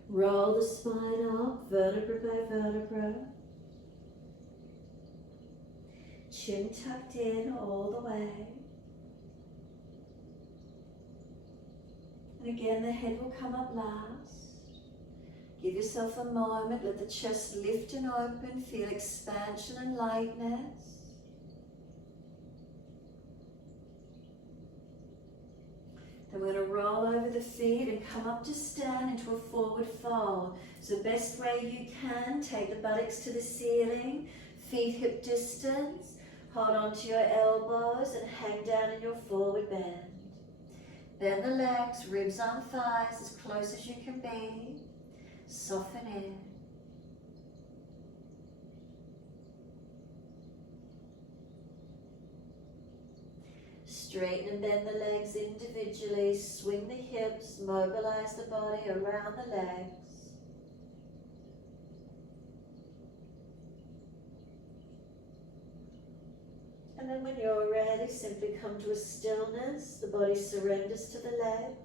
Roll the spine up, vertebra by vertebra. Chin tucked in all the way. And again, the head will come up last. Give yourself a moment, let the chest lift and open, feel expansion and lightness. Then we're going to roll over the feet and come up to stand into a forward fold. So best way you can, take the buttocks to the ceiling, feet hip distance, hold on to your elbows and hang down in your forward bend. Bend the legs, ribs on thighs as close as you can be. Soften in. Straighten and bend the legs individually, swing the hips, mobilize the body around the legs. And then when you're ready, simply come to a stillness. The body surrenders to the legs.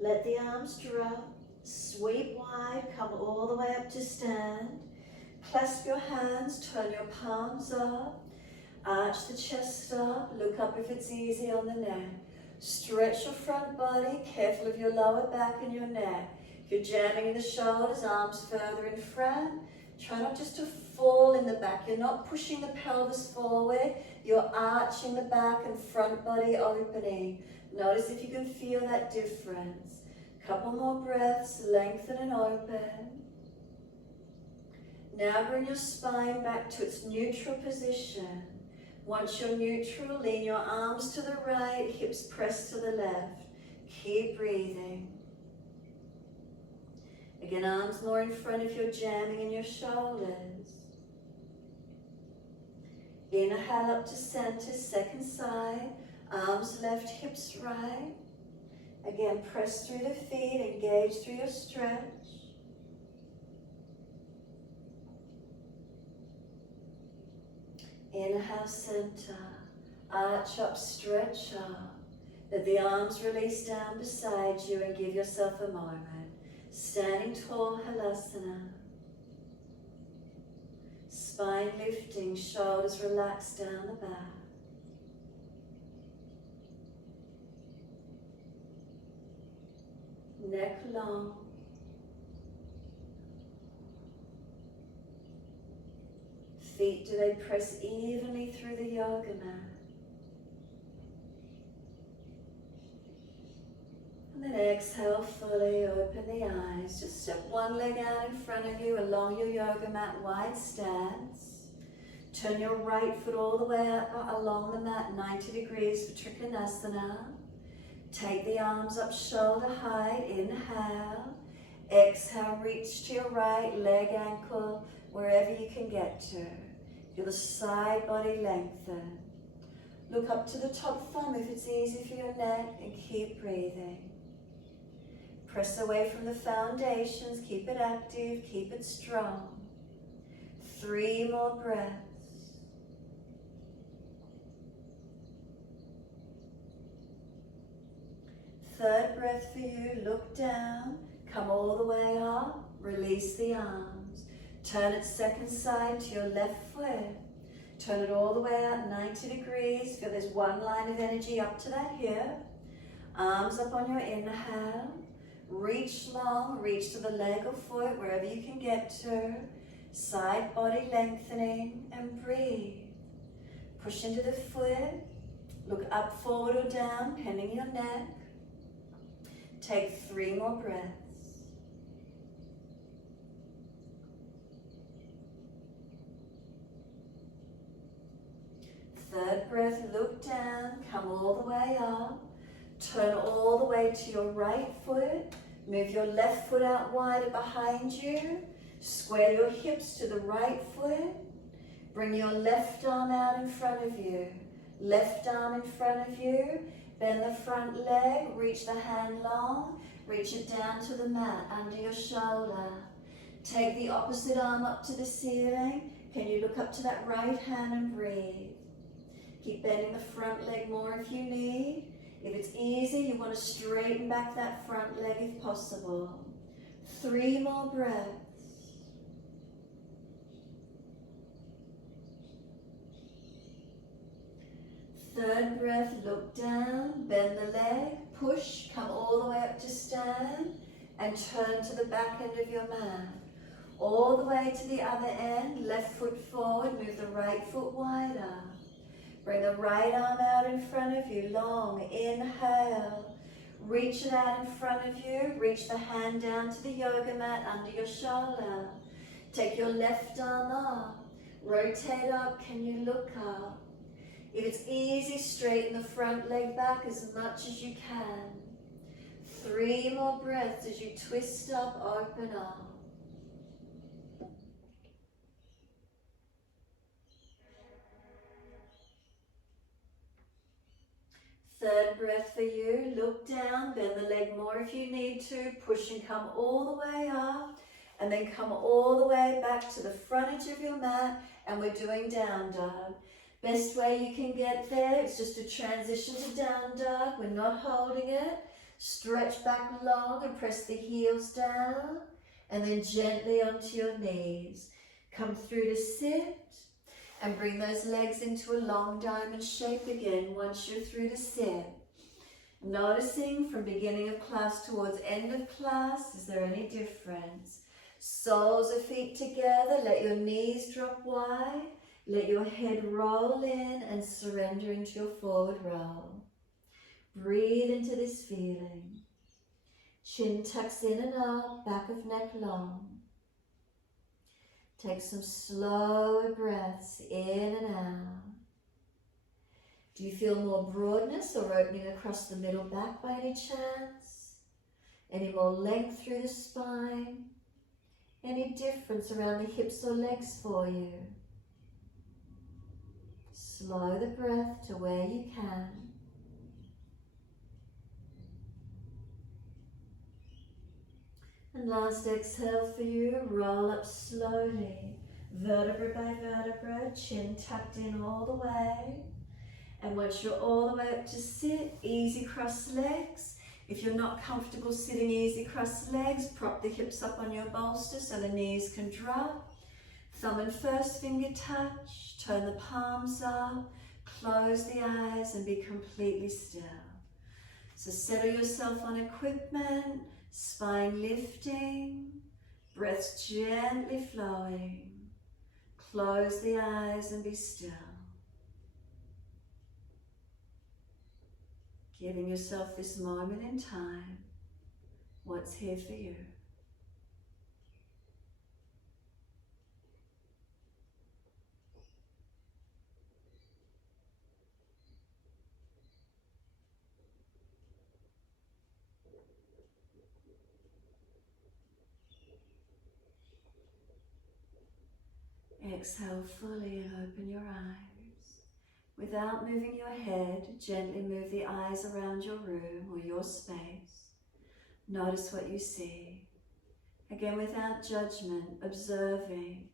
Let the arms drop, sweep wide, come all the way up to stand. Clasp your hands, turn your palms up, arch the chest up, look up if it's easy on the neck. Stretch your front body, careful of your lower back and your neck. If you're jamming in the shoulders, arms further in front. Try not just to fall in the back. You're not pushing the pelvis forward, you're arching the back and front body opening. Notice if you can feel that difference. Couple more breaths, lengthen and open. Now bring your spine back to its neutral position. Once you're neutral, lean your arms to the right, hips pressed to the left. Keep breathing. Again, arms more in front if you're jamming in your shoulders. Inhale up to center, second side. Arms left, hips right. Again, press through the feet, engage through your stretch. Inhale, center. Arch up, stretch up. Let the arms release down beside you and give yourself a moment. Standing tall, Halasana. Spine lifting, shoulders relaxed down the back. Neck long. Feet, do they press evenly through the yoga mat? And then exhale fully, open the eyes. Just step one leg out in front of you along your yoga mat, wide stance. Turn your right foot all the way up along the mat, 90 degrees for Trikonasana. Take the arms up shoulder height, inhale. Exhale, reach to your right, leg, ankle, wherever you can get to. Feel the side body lengthen. Look up to the top thumb if it's easy for your neck and keep breathing. Press away from the foundations, keep it active, keep it strong. 3 more breaths. Third breath for you, look down, come all the way up, release the arms. Turn it second side to your left foot. Turn it all the way up 90 degrees. Feel there's one line of energy up to that hip. Arms up on your inhale. Reach long, reach to the leg or foot, wherever you can get to. Side body lengthening and breathe. Push into the foot. Look up, forward or down, pending your neck. Take 3 more breaths. Third breath, look down, come all the way up. Turn all the way to your right foot. Move your left foot out wider behind you. Square your hips to the right foot. Bring your left arm out in front of you. Left arm in front of you. Bend the front leg. Reach the hand long. Reach it down to the mat under your shoulder. Take the opposite arm up to the ceiling. Can you look up to that right hand and breathe? Keep bending the front leg more if you need. If it's easy, you want to straighten back that front leg if possible. 3 more breaths. Third breath, look down, bend the leg, push, come all the way up to stand, and turn to the back end of your mat. All the way to the other end, left foot forward, move the right foot wider. Bring the right arm out in front of you, long, inhale. Reach it out in front of you, reach the hand down to the yoga mat under your shoulder. Take your left arm up, rotate up, can you look up? If it's easy, straighten the front leg back as much as you can. 3 more breaths as you twist up, open up. Third breath for you, look down, bend the leg more if you need to, push and come all the way up, and then come all the way back to the front edge of your mat, and we're doing down dog. Best way you can get there is just to transition to down dog. We're not holding it. Stretch back long and press the heels down, and then gently onto your knees. Come through to sit. And bring those legs into a long diamond shape again once you're through to sit. Noticing from beginning of class towards end of class, is there any difference? Soles of feet together, let your knees drop wide, let your head roll in and surrender into your forward roll. Breathe into this feeling. Chin tucks in and up, back of neck long. Take some slower breaths in and out. Do you feel more broadness or opening across the middle back by any chance? Any more length through the spine? Any difference around the hips or legs for you? Slow the breath to where you can. And last exhale for you, roll up slowly, vertebra by vertebra, chin tucked in all the way. And once you're all the way up to sit, easy cross legs. If you're not comfortable sitting easy cross legs, prop the hips up on your bolster so the knees can drop. Thumb and first finger touch, turn the palms up, close the eyes and be completely still. So settle yourself on equipment, spine lifting, breath gently flowing. Close the eyes and be still. Giving yourself this moment in time, what's here for you. Exhale fully and open your eyes. Without moving your head, gently move the eyes around your room or your space. Notice what you see. Again, without judgment, observing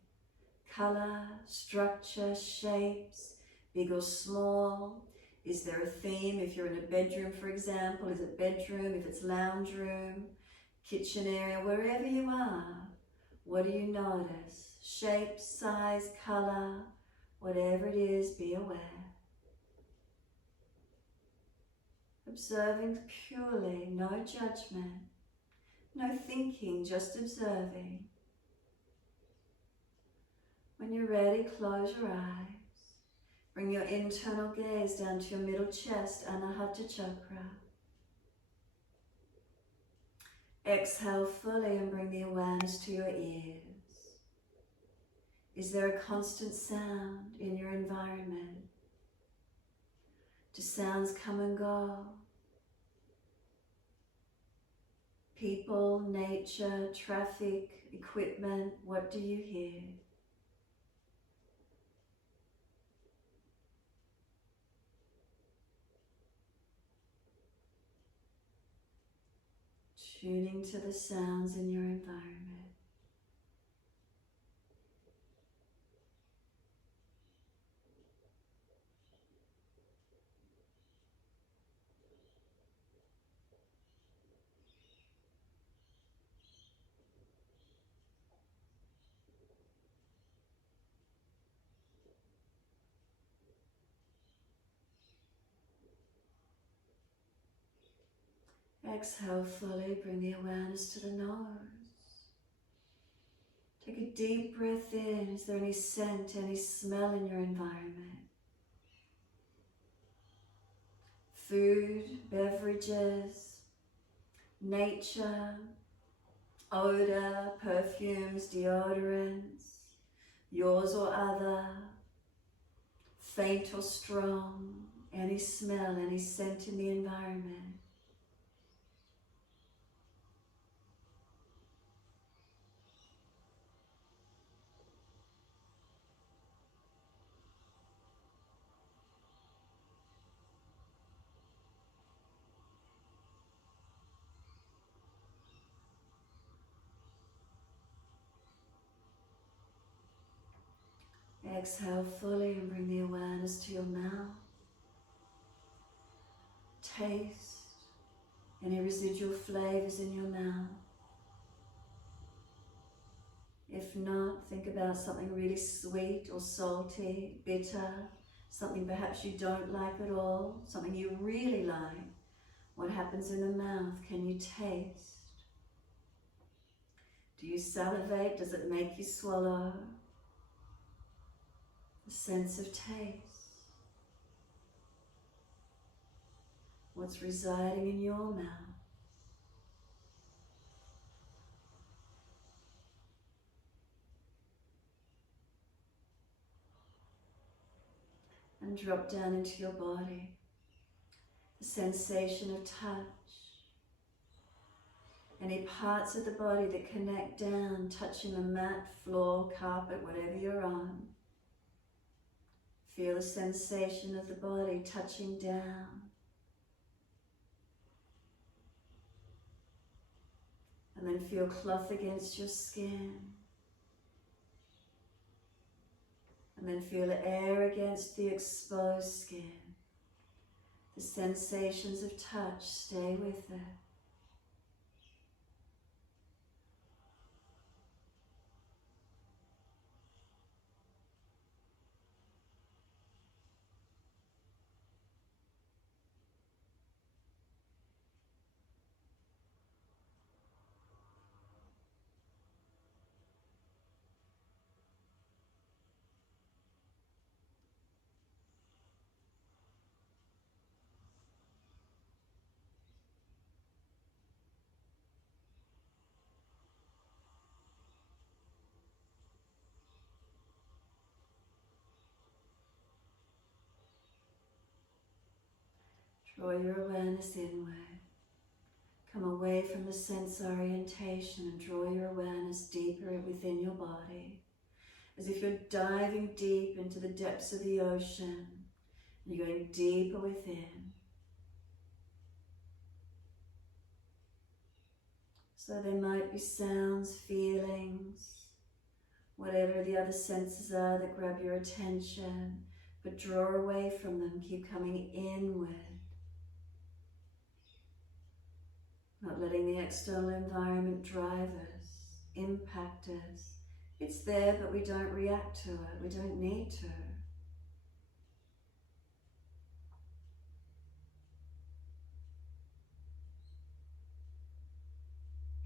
color, structure, shapes, big or small. Is there a theme? If you're in a bedroom, for example, is it bedroom? If it's lounge room, kitchen area, wherever you are, what do you notice? Shape, size, color, whatever it is, be aware. Observing purely, no judgment, no thinking, just observing. When you're ready, close your eyes. Bring your internal gaze down to your middle chest, Anahata Chakra. Exhale fully and bring the awareness to your ears. Is there a constant sound in your environment? Do sounds come and go? People, nature, traffic, equipment, what do you hear? Tuning to the sounds in your environment. Exhale fully, bring the awareness to the nose. Take a deep breath in. Is there any scent, any smell in your environment? Food, beverages, nature, odor, perfumes, deodorants, yours or other, faint or strong, any smell, any scent in the environment. Exhale fully and bring the awareness to your mouth. Taste any residual flavors in your mouth. If not, think about something really sweet or salty, bitter, something perhaps you don't like at all, something you really like. What happens in the mouth? Can you taste? Do you salivate? Does it make you swallow? The sense of taste. What's residing in your mouth? And drop down into your body. The sensation of touch. Any parts of the body that connect down, touching the mat, floor, carpet, whatever you're on. Feel the sensation of the body touching down. And then feel cloth against your skin. And then feel air against the exposed skin. The sensations of touch, stay with it. Draw your awareness inward. Come away from the sense orientation and draw your awareness deeper within your body. As if you're diving deep into the depths of the ocean. And you're going deeper within. So there might be sounds, feelings, whatever the other senses are that grab your attention. But draw away from them, keep coming inward. Not letting the external environment drive us, impact us. It's there, but we don't react to it. We don't need to.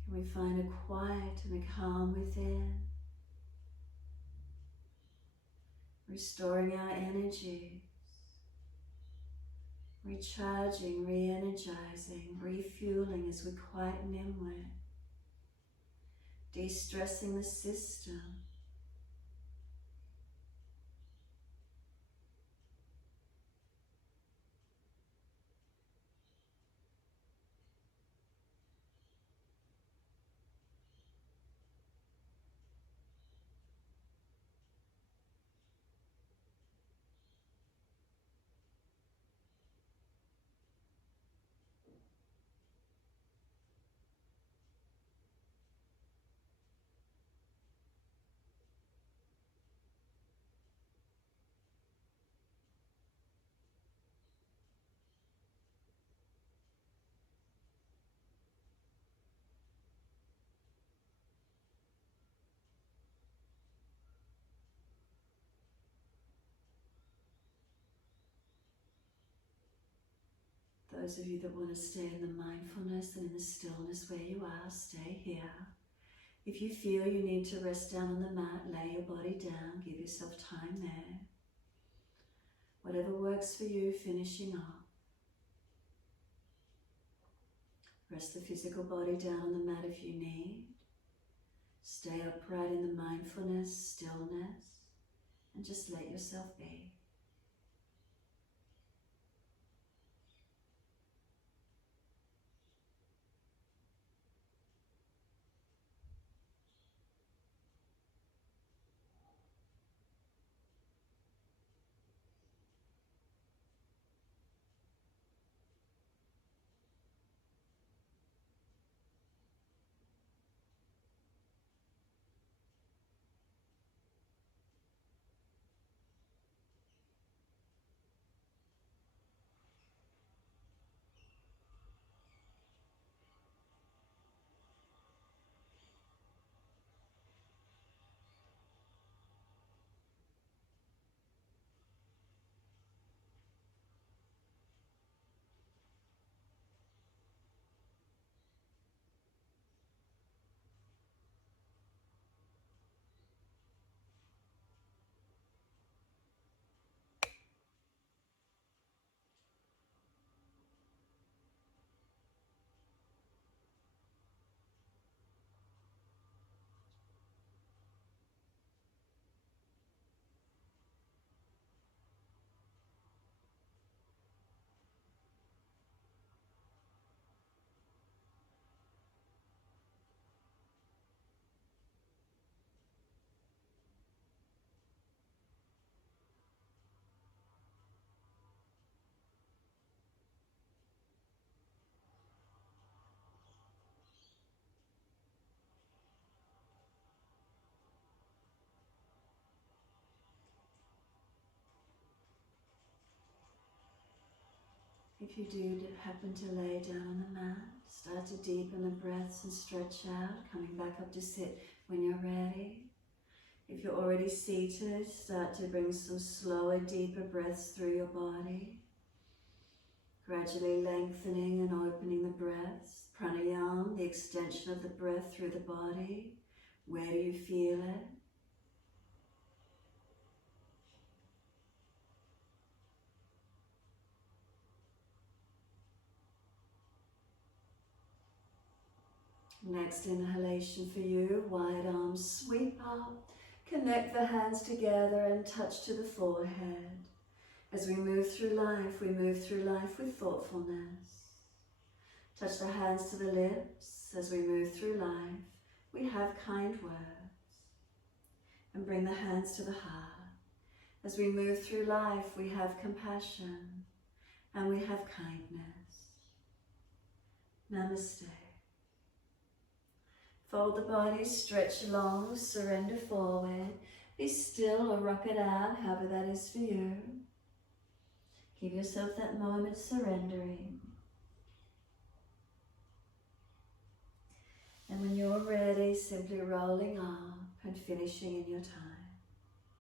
Can we find a quiet and a calm within? Restoring our energies. Recharging, re-energizing, refueling as we quieten inward. De-stressing the system. Those of you that want to stay in the mindfulness and in the stillness where you are, stay here. If you feel you need to rest down on the mat, lay your body down, give yourself time there. Whatever works for you, finishing up. Rest the physical body down on the mat if you need. Stay upright in the mindfulness, stillness, and just let yourself be. If you do happen to lay down on the mat, start to deepen the breaths and stretch out, coming back up to sit when you're ready. If you're already seated, start to bring some slower, deeper breaths through your body. Gradually lengthening and opening the breaths. Pranayama, the extension of the breath through the body. Where do you feel it? Next inhalation for you, wide arms sweep up, connect the hands together and touch to the forehead. As we move through life with thoughtfulness. Touch the hands to the lips. As we move through life, we have kind words. And bring the hands to the heart. As we move through life, we have compassion and we have kindness. Namaste. Fold the body, stretch long, surrender forward. Be still or rock it out, however that is for you. Give yourself that moment surrendering. And when you're ready, simply rolling up and finishing in your time.